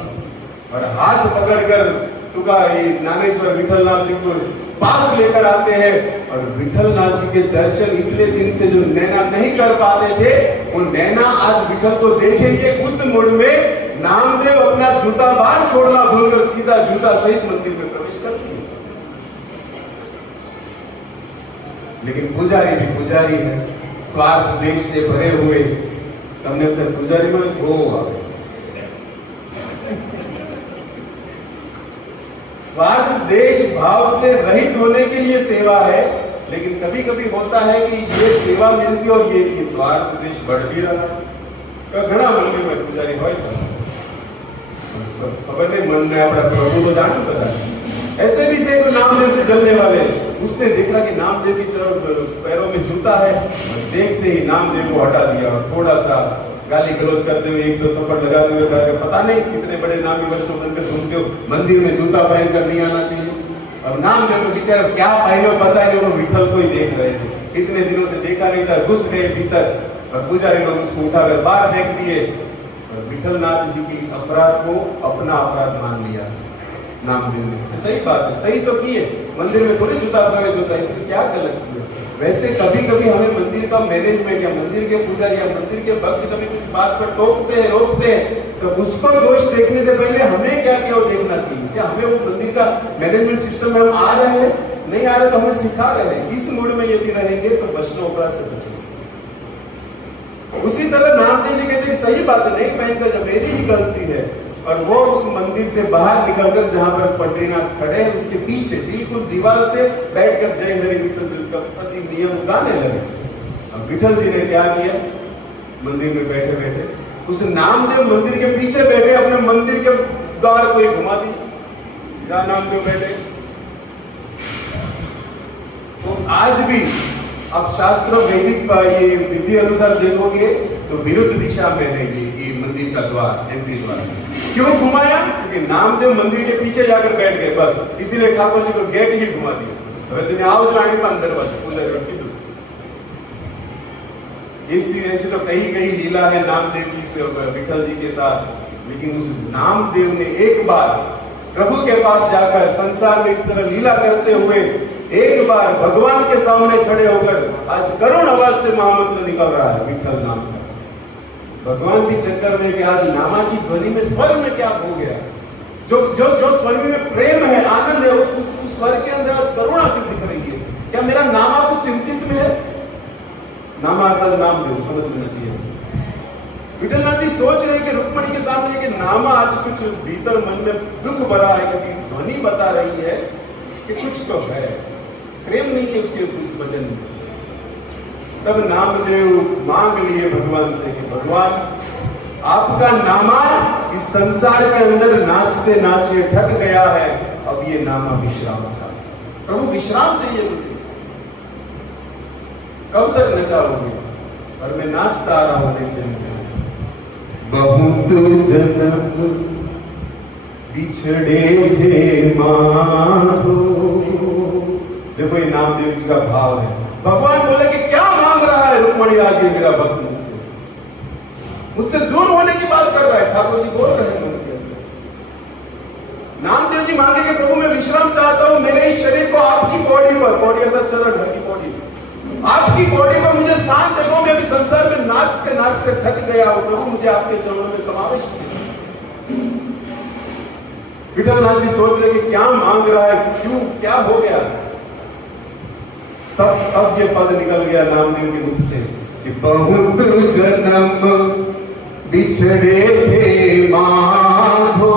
और हाथ पकड़कर तुका ज्ञानेश्वर विठलनाथ जी को पास लेकर आते हैं और विठलनाथ जी के दर्शन इतने दिन से जो नैना नहीं कर पाते थे, वो नैना आज विठल को देखेंगे। उस मोड़ में नामदेव अपना जूता बाहर छोड़ना भूलकर सीधा जूता सहित मंदिर में प्रवेश करते हैं। लेकिन पुजारी भी पुजारी है, स्वार्थ देश से भरे हुए। हमने अपने पुजारी में स्वार्थ देश भाव से रहित होने के लिए सेवा है, लेकिन कभी कभी होता है कि ये सेवा मिलती और ये स्वार्थ देश बढ़ भी रहा है। घना मंदिर में पुजारी हो खबर नहीं, मन में अपना प्रभु को जान पता। ऐसे भी थे तो नामदेव से जलने वाले, उसने देखा कि नामदेव की पैरों में जूता है, देखते ही नामदेव को हटा दिया और थोड़ा सा गाली गलौज करते हुए एक दो थप्पड़ लगाते हुए कहा कि पता नहीं कितने बड़े नामी वैष्णव पे सुनते हो, मंदिर में जूता पहन कर नहीं आना चाहिए। अब नामदेव को बेचारा क्या पहने पता है, वो विठल को ही देख रहे थे, इतने दिनों से देखा नहीं था, घुस गए भीतर और पुजारी लोग उसको उठाकर बाहर फेंक दिए। और विठलनाथ जी की इस अपराध को अपना अपराध मान लिया नामदेव ने। सही बात है, सही तो किए, मंदिर में थोड़ी जूता प्रवेश होता है, इसमें क्या गलत किया। वैसे कभी कभी हमें मंदिर का मैनेजमेंट या मंदिर के पुजारी या मंदिर के भक्त कभी कुछ बात पर टोकते हैं, रोकते हैं, तो उसको दोष देखने से पहले हमें क्या क्या देखना चाहिए। क्या हमें वो मंदिर का मैनेजमेंट सिस्टम में हम आ रहे हैं, नहीं आ रहे तो हमें सिखा रहे हैं। इस मूड में यदि रहेंगे तो वैष्णव अपराध से बचेंगे। उसी तरह नामदेव जी कहते हैं सही बात है, नहीं पहनकर जब मेरी ही गलती है। और वो उस मंदिर से बाहर निकलकर जहां पर पंडरीनाथ खड़े हैं उसके पीछे बिल्कुल दीवार से बैठकर जय हरि विठल जी का प्रति नियम गाने लगे। अब विठल जी ने क्या किया, मंदिर में बैठे बैठे उस नामदेव मंदिर के पीछे बैठे अपने मंदिर के द्वार को ही घुमा दी जहां नामदेव बैठे। तो आज भी अब शास्त्र वैदिक ये विधि अनुसार देखोगे तो विरुद्ध दिशा में है ये मंदिर का द्वार, एंट्री द्वार। क्यों घुमाया? क्योंकि नामदेव मंदिर के पीछे जाकर बैठ गए, बस इसीलिए ठाकुर जी को गेट ही घुमा दिया। હવે તમે આવો જ રાણી પણ દરવાજા પુજારી કીધું। ऐसी तो कई लीला है नामदेव जी से विठल जी के साथ, लेकिन उस नामदेव ने एक बार प्रभु के पास जाकर संसार में इस तरह लीला करते हुए एक बार भगवान के सामने खड़े होकर आज करुण आवाज से महामंत्र निकल रहा है विठल नाम का। भगवान भी चक्कर में कि आज नामा की ध्वनि में स्वर में क्या हो गया, जो स्वर में प्रेम है, आनंद है, उस स्वर के अंदर आज करुणा क्यों दिख रही है? क्या मेरा नामा कुछ चिंतित में है? नामा अर्थात नामदेव, समझ लेना चाहिए। विठलनाथ जी सोच रहे कि रुक्मणी के सामने कि नामा आज कुछ भीतर मन में दुख भरा है, क्योंकि ध्वनि बता रही है कि कुछ तो है, प्रेम नहीं है उसके उस भजन में। तब नामदेव मांग लिए भगवान से कि भगवान आपका नामा इस संसार के अंदर नाचते नाचते थक गया है, अब ये नामा विश्राम चाहिए। प्रभु विश्राम चाहिए मुझे, कब तक नचाओगे? और मैं नाचता रहा हूं जन्म से। बहुत जन्म बिछड़े थे माधो। देखो ये नामदेव जी का भाव है। भगवान बोले कि क्या मांग रहा है रुक्मणी, आज ये मेरा भक्त मुझसे दूर होने की बात कर रहा है। ठाकुर जी बोल रहे हैं मन के अंदर। नामदेव जी मांगे कि प्रभु मैं विश्राम चाहता हूं, मेरे इस शरीर को आपकी बॉडी पर, बॉडी अर्थात चरण घर की बॉडी, आपकी बॉडी पर मुझे स्थान देखो। मैं अभी संसार में नाचते नाचते थक गया हूं, प्रभु मुझे आपके चरणों में समावेश कीजिए। विठलनाथ जी सोच रहे कि क्या मांग रहा है, क्यों, क्या हो गया? तब ये पद निकल गया नामदेव के मुख से कि बहुत जन्म बिछड़े थे माधो,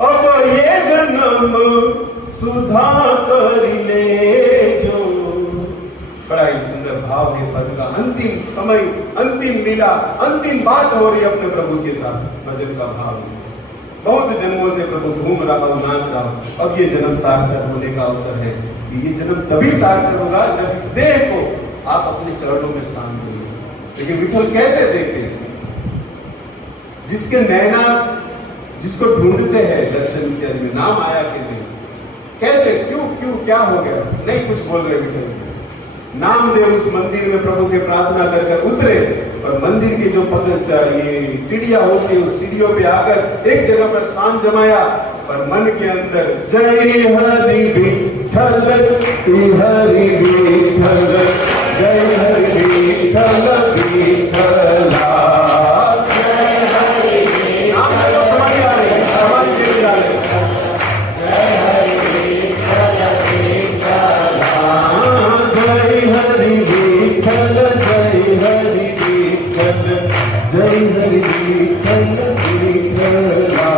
अब ये जन्म सुधा कर ले जो। बड़ा ही सुंदर भाव है पद का। अंतिम समय, अंतिम लीला, अंतिम बात हो रही अपने प्रभु के साथ, भजन का भाव। बहुत जन्मों से प्रभु घूम रहा हूं, नाच रहा हूं, अब ये जन्म सार्थक होने का अवसर है। ये जन्म तभी सार्थक होगा जब इस देह को आप अपने चरणों में स्थान देंगे। लेकिन विठल कैसे देते हैं? जिसके नैना जिसको ढूंढते हैं दर्शन इत्यादि में, नाम आया कि नहीं, कैसे, क्यों क्यों क्या हो गया, नहीं कुछ बोल रहे विठल। नामदेव उस मंदिर में प्रभु से प्रार्थना कर कर उतरे और मंदिर के जो ये सीढ़ियां होती है उस सीढ़ियों पे आकर एक जगह पर स्थान जमाया और मन के अंदर जय हरि विठल तू हरि विठल, जय हरि विठल विठला, जय हरि विठल, समझ आ रही है, समझ के जा रहे, जय हरि विठल विठला, जय हरि विठल, जय हरि विठल, जय हरि विठल विठला,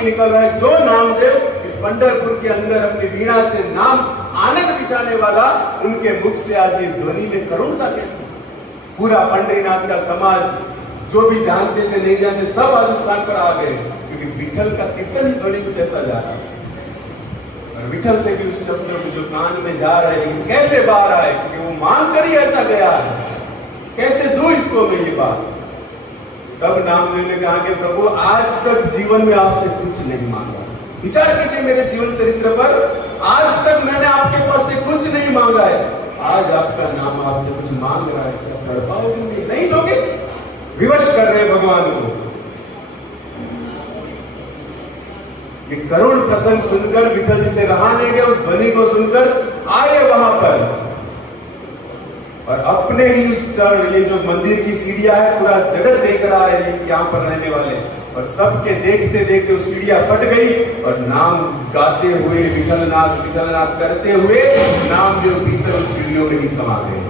निकल रहा है। जो नामदेव इस पंढरपुर के अंदर अपनी वीणा से नाम आनंद बिछाने वाला, उनके मुख से आज ये ध्वनि में करुणता कैसी। पूरा पंढरीनाथ का समाज जो भी जानते थे नहीं जानते सब आज उस स्थान पर आ गए, क्योंकि विठल का कीर्तन ही ध्वनि कुछ ऐसा जा रहा है। और विठल से भी उस शब्द जो कान में जा रहा है, लेकिन कैसे बाहर आए, क्योंकि वो मांग कर ही ऐसा गया है, कैसे दो इसको मैं ये बात। तब नामदेव ने कहा कि प्रभु आज तक जीवन में आपसे कुछ नहीं मांगा, विचार कीजिए मेरे जीवन चरित्र पर, आज तक मैंने आपके पास से कुछ नहीं मांगा है, आज आपका नाम आपसे कुछ मांग रहा है, क्या कर पाओगे? नहीं दोगे? विवश कर रहे भगवान को। ये करुण प्रसंग सुनकर विठल जी से रहा नहीं गया, उस ध्वनि को सुनकर आए वहां पर और अपने ही उस चरण, ये जो मंदिर की सीढ़ियां है, पूरा जगत देख रहा है यहाँ पर रहने वाले, और सबके देखते देखते उस सीढ़ियां फट गई और नाम गाते हुए विठलनाथ विठलनाथ करते हुए नामदेव भीतर उस सीढ़ियों में ही समा गए।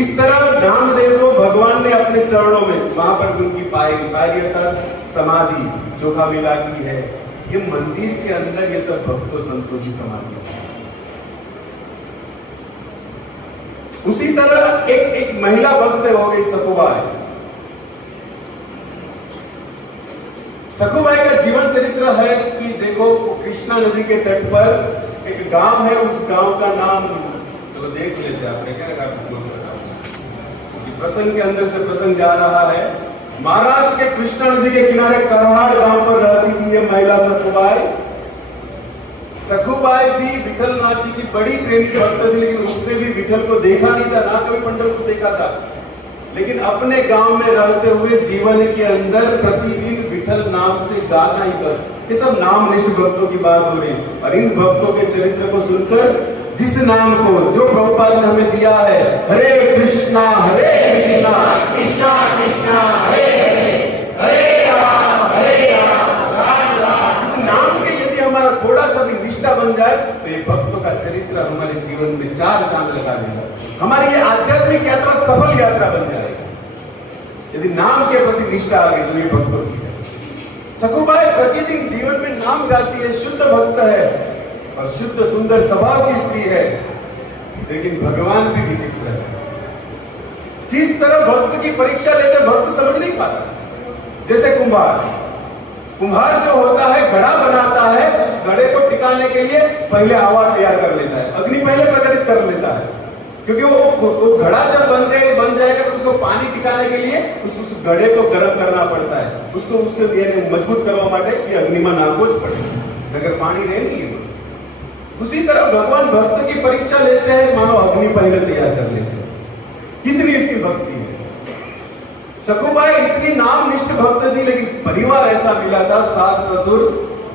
इस तरह नामदेव को भगवान ने अपने चरणों में, वहां पर उनकी पायरी अर्थात समाधि चोखा मिला की है, ये मंदिर के अंदर ये सब भक्तों संतों की समाधि है। उसी तरह एक महिला भक्त हो गई सखुबाई। सखुबाई का जीवन चरित्र है कि देखो, कृष्णा नदी के तट पर एक गांव है, उस गांव का नाम चलो देख लेते हैं, आपने क्या कहा, प्रसंग के अंदर से प्रसंग जा रहा है। महाराष्ट्र के कृष्णा नदी के किनारे करहाड़ गांव पर रहती थी ये महिला सखुबाई। सखुबाई भी विठलनाथ जी की बड़ी प्रेमी भक्त थी, लेकिन उसने भी विठल को देखा नहीं था, ना कभी पंढरपुर देखा था, लेकिन अपने गांव में रहते हुए जीवन के अंदर प्रतिदिन विठल नाम से गाना ही बस। ये सब नामनिष्ठ भक्तों की बात हो रही है। और इन भक्तों के चरित्र को सुनकर, जिस नाम को जो प्रभुपाद ने हमें दिया है, हरे कृष्णा कृष्णा कृष्णा हरे हरे, हरे राम राम राम, इस नाम के यदि हमारा थोड़ा सा भी निष्ठा बन जाए तो ये भक्तों का चरित्र हमारे जीवन में 4 चांद लगा देगा। हमारी ये आध्यात्मिक यात्रा सफल यात्रा बन जाएगी यदि नाम के प्रति निष्ठा आ गई जो ये भक्तों की है। सखुबाई प्रतिदिन जीवन में नाम गाती है, शुद्ध भक्त है और शुद्ध सुंदर स्वभाव की स्त्री है, लेकिन भगवान भी विचित्र है। किस तरह भक्त की परीक्षा लेते भक्त समझ नहीं पाता। जैसे कुम्हार जो होता है घड़ा बनाता है, उस घड़े को टिकाने के लिए पहले हवा तैयार कर लेता है, अग्नि पहले प्रज्वलित कर लेता है, क्योंकि वो घड़ा जब बन जाएगा तो उसको पानी टिकाने के लिए उस घड़े को गर्म करना पड़ता है, उसको उसके मजबूत करवा पाते कि अग्नि में नाकोच पड़े, अगर पानी रहे नहीं है। उसी तरह भगवान भक्त की परीक्षा लेते हैं, मानो अग्नि पहले तैयार कर लेते हैं। कितनी इसकी भक्ति है। सखुबाई इतनी नामनिष्ठ भक्त थी, लेकिन परिवार ऐसा मिला था, सास ससुर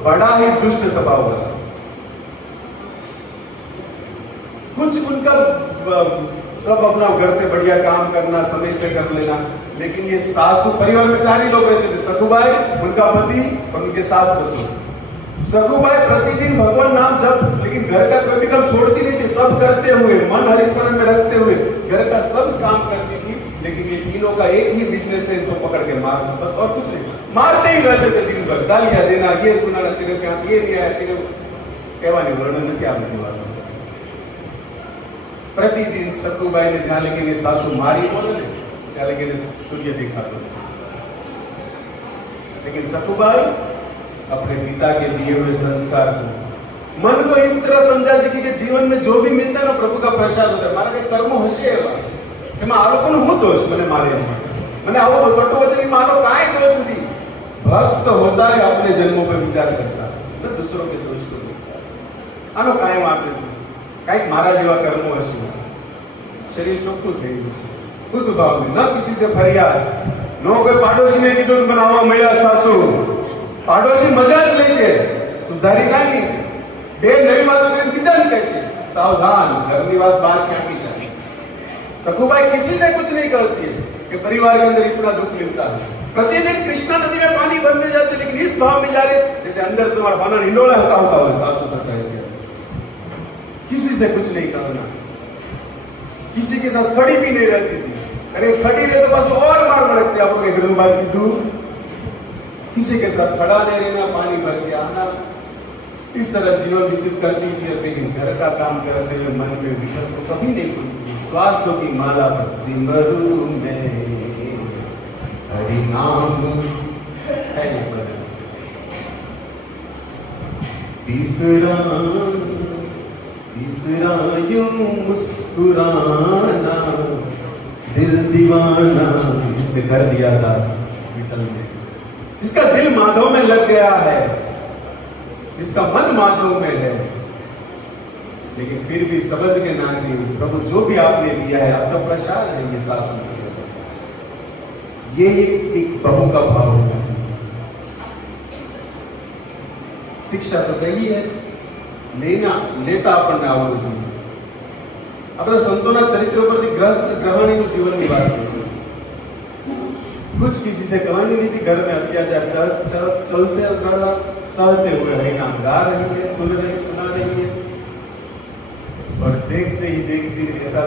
बड़ा ही दुष्ट स्वभाव वाला। कुछ उनका सब अपना घर से बढ़िया काम करना, समय से कर लेना, लेकिन ये सासू, परिवार में 4 ही लोग रहते थे, सखुबाई, उनका पति और उनके सास ससुर। सखुबाई प्रतिदिन भगवान नाम जप, लेकिन घर का कोई भी काम छोड़ती नहीं थी, सब करते हुए, मन हरिस्मरण में रखते हुए घर का सब काम करती थी। लेकिन ये तीनों का एक ही बिजनेस था, इसको पकड़ के मारना, बस और कुछ नहीं, मारते ही रहते थे दिन भर, गालियां देना, ये सुनाना, तेरे प्यास ये दिया है, तेरे कहवा नहीं, वर्णन क्या बात। प्रतिदिन सखुबाई ने ध्यान, लेकिन ये सासू मारी बोले, लेकिन सूर्य दिखा दो। लेकिन सखुबाई अपने पिता के दिए हुए संस्कार को, मन को इस तरह समझा दी कि जीवन में जो भी मिलता है ना प्रभु का प्रसाद होता है, मारा कर्म हसे हूँ दोष मैंने मारे मैंने आओ कटु वचन मानो काय दोष नहीं। भक्त होता है अपने जन्मों पर विचार करता है, न दूसरों के दोष को देखता है। आनो कायम आपने काई मारा जेवा कर्मो हसे, शरीर ચોખ્ખું થઈ ગયું उस भाव में, न किसी से फरियाद, नो कोई पाड़ोशी ने कीधું बनावा મળ્યા सासू, पाड़ोशी मजा ज લે છે, સુધારી કાઈ નહીં, બે નવી વાતો કરીને બીજાને કહે છે, सावधान, घरनी बात बाहर क्या की जाए। सखुबाई किसी से कुछ नहीं कहती है कि परिवार के अंदर इतना दुख मिलता है। प्रतिदिन कृष्णा नदी में पानी भरने जाते, लेकिन इस भाव में जा रहे जैसे अंदर तुम्हारा पाना हिंडोला होता है सासू ससुर, किसी से कुछ नहीं कहना, किसी के साथ खड़ी भी नहीं रहती थी। अरे खड़ी रहे तो बस और मार पड़ते आप लोग घर में बात की दूर, किसी के साथ खड़ा नहीं रहना, पानी भर के आना, इस तरह जीवन व्यतीत करती थी। लेकिन घर का काम करते हुए मन में विषय को कभी नहीं भूलती। श्वासों की माला पर सिमरू में हरि नाम है तीसरा तीसरा यूं मुस्कुराना दिल दीवाना, इसने कर दिया था विठल ने, इसका दिल माधव में लग गया है, इसका मन माधव में है, लेकिन फिर भी शब्द के नाम प्रभु जो भी आपने दिया है आपका प्रसाद है। ये सासू ये एक बहू का भाव होना चाहिए। शिक्षा तो कही है, लेना लेता अपन आवड़વું જોઈએ। अपने संतोना चरित्र पर ग्रस्त ग्रहणी को जीवन की बात करते, कुछ किसी से कहनी नहीं थी, घर में अत्याचार चलते सहते हुए हरि नाम गा रही है, सुन रही सुना रही है। और देखते ही देखते ऐसा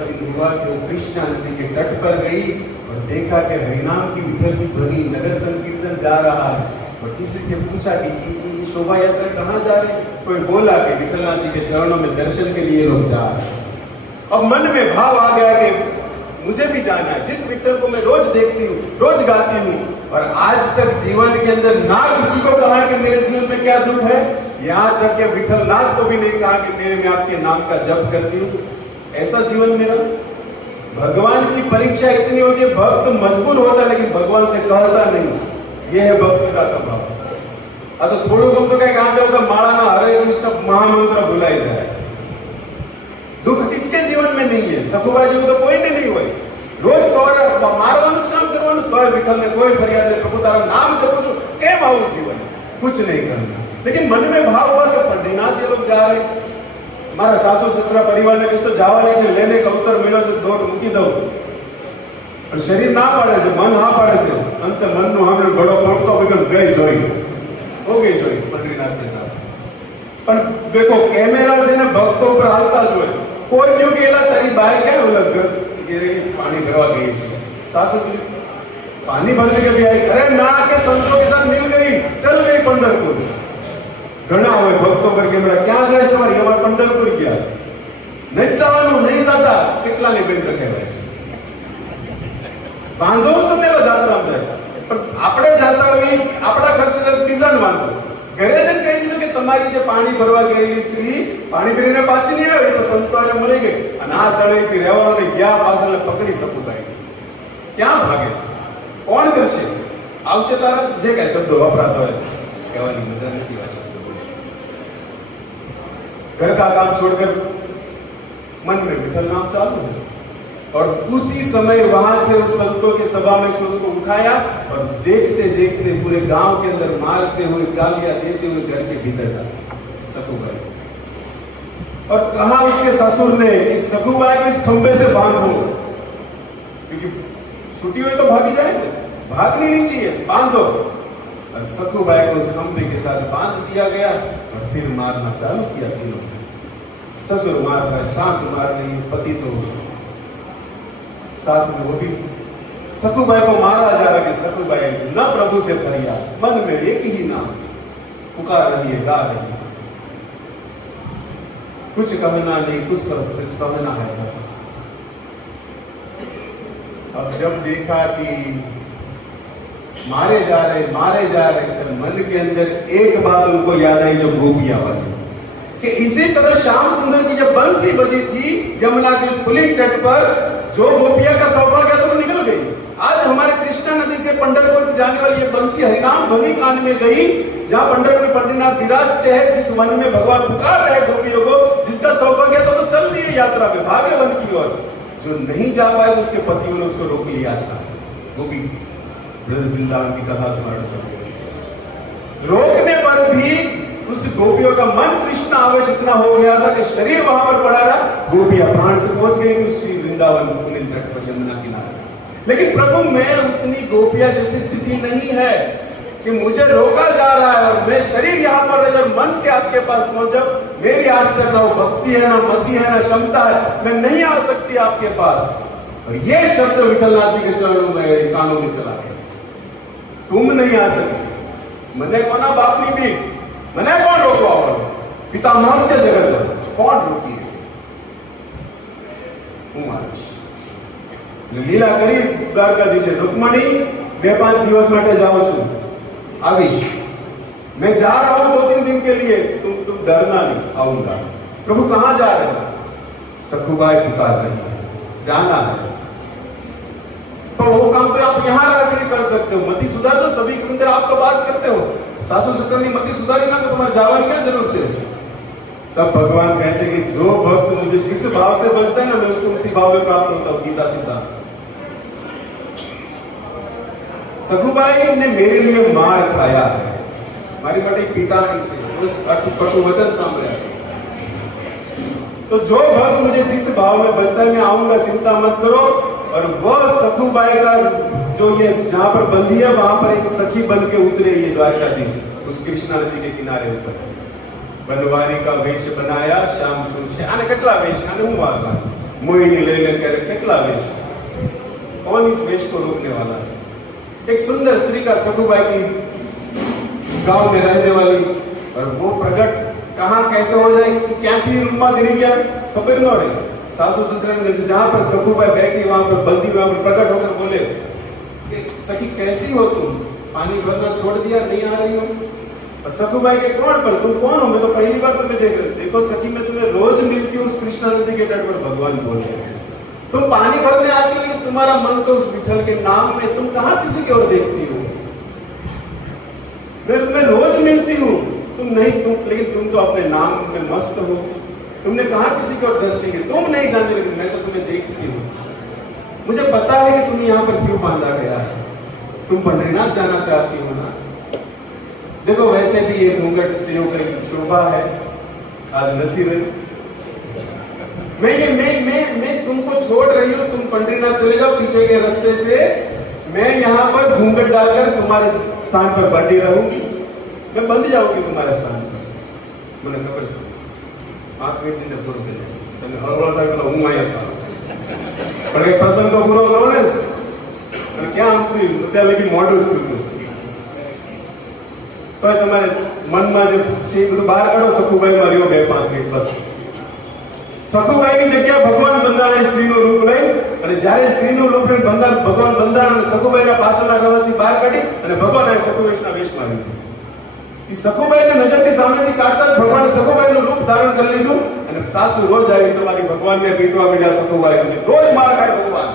दिन हुआ कि वो कृष्णा नदी के तट पर गई और देखा कि हरिनाम की विठल की ध्वनि नगर संकीर्तन जा रहा है। और किसी ने पूछा कि शोभा यात्रा कहाँ जा रही, कोई बोला कि विठलनाथ जी के चरणों में दर्शन के लिए लोग जा रहे हैं। अब मन में भाव आ गया कि मुझे भी जाना है, जिस विठल को मैं रोज देखती हूँ, रोज गाती हूँ, और आज तक जीवन के अंदर ना किसी को कहा कि मेरे जीवन में क्या दुख है, यहाँ तक कि विठलनाथ को भी नहीं कहा कि मेरे में आपके नाम का जप करती हूँ। ऐसा जीवन मेरा। भगवान की परीक्षा इतनी होती है, भक्त मजबूर होता है लेकिन भगवान से कहता नहीं, यह है भक्त का स्वभाव। तो थोड़ू गम तो कहीं कहा जाओ तो माला ना हरे कृष्ण महामंत्र भुलाई जाए। दुख किसके जीवन में नहीं है, सखुबाई जी तो कोई ने नहीं हुई, रोज सवारे मारવાનું काम करવાનું, तो विठल ने कोई फरियाद नहीं, प्रभु तारा नाम जपो छो केम आવું जीवन, कुछ नहीं करना। लेकिन मन में भाव हुआ कि पंडितनाथ ये लोग जा रहे, मारा सासू ससुरा परिवार ने कुछ तो जावा नहीं, लेने का अवसर मिलो तो दौड़ मूकी दो, पर शरीर ना पाड़े से, मन हाँ पाड़े से, अंत मन नो हमने बड़ो पड़तो विगल गई जोई हो गई जोई पंडितनाथ के साथ। पर देखो कैमरा से ना भक्तों पर हालता जो है, कोई क्यों केला तारी बाहर क्या लग गई पानी भरवा गई, सासू पानी भरने के भी आई, अरे ना के संतों के साथ मिल गई, चल गई पंढरपुर। घना हुए भक्तों पर कैमरा क्या जाए तुम्हारी, हमारे पंढरपुर क्या नहीं जवानू नहीं जाता, कितना ने बेन रखे बांधो तो मेरा जात्रा जाए, पर આપણે જાતા હોય આપણા ખર્ચે બીજાને વાંધો, ઘરે જઈને કહી દીધું કે તમારી જે પાણી ભરવા ગયેલી સ્ત્રી પાણી ભરીને પાછી નહીં આવે તો સંતોને મળી ગઈ અને આ તળેથી રહેવાને ગયા પાછળ પકડી શકું ભાઈ, ક્યાં ભાગે છે, કોણ કરશે, આવશે તારા જે કઈ શબ્દો વપરાતો હોય કહેવાની મજા નથી આ શબ્દો। घर का काम छोड़कर मन में विठल नाम चालू है, और उसी समय वहां से उस संतों की सभा में से उसको उठाया और देखते देखते पूरे गांव के अंदर मारते हुए गालियां देते हुए घर के भीतर डाला सखुबाई। और कहा उसके ससुर ने कि सखुबाई को इस खंबे से बांधो, क्योंकि छुट्टी हुई तो भागी जाएंगे, भागनी नहीं चाहिए, बांधो। और सखुबाई को उस खंबे के साथ बांध दिया गया और फिर मारना चालू किया तीनों। ससुर मार रहा है, सास मार रही है, पति तो साथ में वो भी सखुबाई को मारा जा रहा है। सखुबाई न प्रभु से फरियाद, मन में एक ही नाम पुकार रही है, गा रही है, कुछ कहना नहीं, कुछ सिर्फ समझना है बस। अब जब देखा कि मारे जा रहे तो मन के अंदर एक बात उनको याद आई, जो गोपियां वाली, कि इसी तरह श्याम सुंदर की जब बंसी बजी थी यमुना के पुलिन तट पर, जो गोपिया का सौभाग्य तो निकल गई। आज हमारे कृष्णा नदी से पंढरपुर जाने वाली ये बंसी हरिनाम ध्वनि कान में गई, जहां पंढरपुर पंडितनाथ विराजते हैं, जिस वन में भगवान पुकार रहे गोपियों को, जिसका सौभाग्य तो चल दिए यात्रा में, भागे वन की ओर। जो नहीं जा पाए तो उसके पतियों ने उसको रोक लिया था। गोपी वृंदावन की कथा स्मरण करते, रोकने पर भी उस गोपियों का मन कृष्ण आवेश इतना हो गया था कि शरीर वहां पर पड़ा रहा, गोपियां प्राण से पहुंच गई थी श्री वृंदावन पुलिन तट पर यमुना किनारे। लेकिन प्रभु में उतनी गोपियां जैसी स्थिति नहीं है कि मुझे रोका जा रहा है और मैं शरीर यहाँ पर अगर मन के आपके पास पहुंचा, मेरी आज तक ना भक्ति है, ना मति है, ना क्षमता है, मैं नहीं आ सकती आपके पास। और ये शब्द विठलनाथ जी के चरणों में कानों में चला गया, तुम नहीं आ सकती। मने को ना बापनी भी, मने कौन रोकवा, पिता महस्य जगत कौन रोकी है? લીલા કરી દ્વારકાધીશે, रुक्मणी मैं 5 દિવસ માટે જાઉં છું, आविश, मैं जा रहा हूं 2-3 दिन के लिए, तुम डरना नहीं, आऊंगा। प्रभु कहां जा रहे हैं? सखुबाई पुकार रही है, जाना है। तो वो काम तो आप यहां रह नहीं कर सकते हो, मति सुधार दो, सभी के अंदर आप तो बात करते हो, सासू ससुर की मति सुधारी ना तो तुम्हारे जावन क्या जरूर से। तब भगवान कहते कि जो भक्त मुझे जिस भाव से बचता है ना, मैं उसको उसी भाव में प्राप्त होता हूं। गीता सीता सखुबाई ने मेरे लिए मार खाया है, મારી માટે પીટાણી છે, કટુ વચન સાંભળ્યા। तो जो भक्त मुझे जिस भाव में बचता है मैं आऊंगा, चिंता मत करो। और वह सखुबाई का जो ये जहां पर बंदी है, वहां पर एक सखी बन के उतरे ये द्वारकाधीश उस कृष्णा नदी के किनारे ऊपर, बनवारी का वेश बनाया श्याम चूर आने કેટલા वेश आने हूं वाला मोहिनी ले लेकर કેટલા वेश, कौन इस वेश को रोकने वाला है? एक सुंदर स्त्री का सखुबाई की गांव में रहने वाली, और वो प्रकट कहां कैसे हो जाए कि क्या थी रूम में गिरी गया खबर न रही। सासू ससुर ने जहां पर सखुबाई बैठी वहां पर बंदी, वहां पर प्रकट होकर बोले कि सखी कैसी हो तुम, पानी भरना छोड़ दिया, नहीं आ रही हो? और सखुबाई के कौन पर, तुम कौन हो? मैं तो पहली बार तुम्हें देख रही। देखो सखी, मैं तुम्हें रोज मिलती हूँ उस कृष्णा नदी के तट पर, भगवान बोल रहे हैं तुम पानी भरने आती हो, लेकिन तुम्हारा मन तो उस विठल के नाम में, तुम कहां किसी की ओर देखती हो? मैं तुम्हें रोज मिलती हूँ, तुम नहीं, लेकिन तुम तो अपने नाम में मस्त हो, तुमने कहा किसी की ओर दृष्टि की, तुम नहीं जानते, लेकिन मैं तो तुम्हें देखती हूँ। मुझे पता है कि तुम यहाँ पर क्यों बांधा गया है, तुम पंढरीनाथ जाना चाहती हो ना। देखो वैसे भी ये घूंघट स्त्रियों की शोभा है, आज नहीं रही। मैं तुमको छोड़ रही हूँ, तुम पंढरीनाथ चले जाओ पीछे के रास्ते से, मैं यहाँ पर घूंघट डालकर तुम्हारे स्थान पर बैठी रहूंगी, मैं बंद जाऊंगी तुम्हारे स्थान पर। मैंने खबर 5 મિનિટ ની પૂરો કરી તમે હળવળતા કરો, હું અહીંયા હતા પણ એ પ્રસંગ તો પૂરો કરો ને, ક્યાં આમથી ત્યાં લગી મોડું થયું તો તમારે મનમાં જે છે બધું બહાર કાઢો। સખુબાઈમાં રહ્યો 2-5 મિનિટ બસ। સખુબાઈની જગ્યા ભગવાન બંધાણે સ્ત્રીનું રૂપ લઈ, અને જ્યારે સ્ત્રીનું રૂપ લઈ ભગવાન બંધાણ અને સખુબાઈના પાછળના રવાથી બહાર કાઢી અને ભગવાન આ સખુબાઈના વેશમાં લીધું। ई सखुबाईने नजरથી સામેથી કાઢતા જ ભગવાન સખુબાઈનું રૂપ ધારણ કરી લીધું, અને સાસુ રોજ આવી તમારી ભગવાનને પીટવા માંડ્યા। સખુબાઈ રોજ માર ખાય ભગવાન,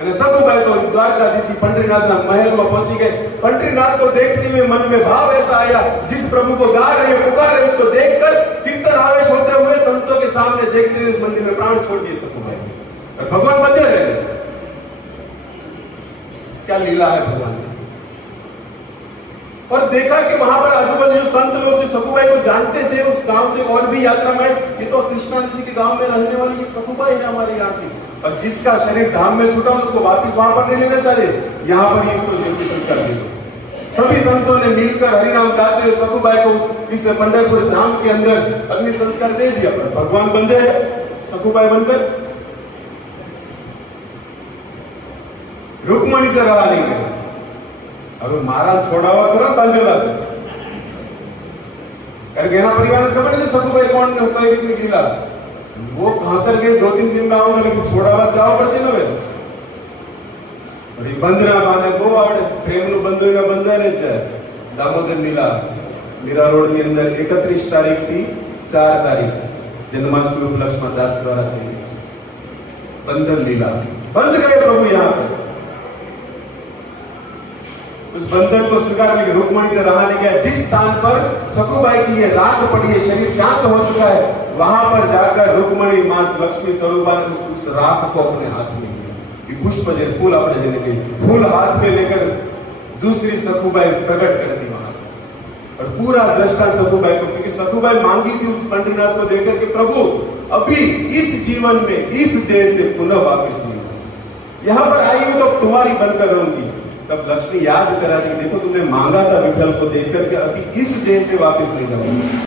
અને સખુબાઈ तो द्वारकाधीश पंढरीनाथ महल में पहुंची गए। पंढरीनाथ को देखते हुए मन में भाव ऐसा आया, जिस प्रभु को गा रहे पुकार रहे उसको देखकर कीर्तन आवेश होते हुए संतों के सामने देखते हुए मंदिर में प्राण छोड़ दिए सखुबाई, और भगवान बंधे रहे। क्या लीला है भगवान। और देखा कि वहां पर आजू बाजू संत लोग जो सखुबाई को जानते थे, उस गांव से और भी यात्रा में, ये तो कृष्ण कृष्णानंद जी के गांव में रहने वाली ये सखुबाई है हमारी यहाँ की, और जिसका शरीर धाम में छूटा उसको वापिस वहां पर नहीं लेना चाहिए, यहाँ पर ही इसको जयंती संस्कार दे दो। सभी संतों ने मिलकर हरिनाम गाते हुए सखुबाई को इस पंढरपुर धाम के अंदर अग्नि संस्कार दे दिया, पर भगवान बंदे है सखुबाई बनकर रुक्मणी से रहा नहीं गया। अब महाराज छोड़ा हुआ तो ना बांधेला से करके ना परिवार ने खबर नहीं सखुबाई कौन ने उपाय कितनी गिला वो कहां कर गए, 2-3 दिन में आऊंगा लेकिन छोड़ा हुआ चाव पड़े ना वे बंदरा माने बो आवड़े प्रेम नु बंधुना बंधने છે દામોદર મીરા રોડ ની અંદર 31 તારીખ થી 4 તારીખ જન્માષ્ટમી ઉપલક્ષમાં દાસ દ્વારા થઈ છે बंधन लीला। बंध गए प्रभु यहाँ पर, उस बंधन को स्वीकार करके रुक्मणी से रहा नहीं गया। जिस स्थान पर सखुबाई की ये राख पड़ी है, शरीर शांत हो चुका है, वहां पर जाकर रुक्मणी मां लक्ष्मी स्वरूपा ने उस राख को अपने हाथ में लिया। पुष्प जे फूल अपने जने गई, फूल हाथ में लेकर दूसरी सखुबाई प्रकट कर दी वहां, और पूरा दृष्टा सखुबाई को, क्योंकि सखुबाई मांगी थी उस पंडितनाथ को देकर के प्रभु अभी इस जीवन में इस देह से पुनः वापस नहीं आऊंगी, यहां पर आई हूं तो तुम्हारी बनकर रहूंगी। तब लक्ष्मी याद करा दी, देखो तुमने मांगा था विठल को देख करके, अभी इस देह से वापस नहीं जाऊंगी।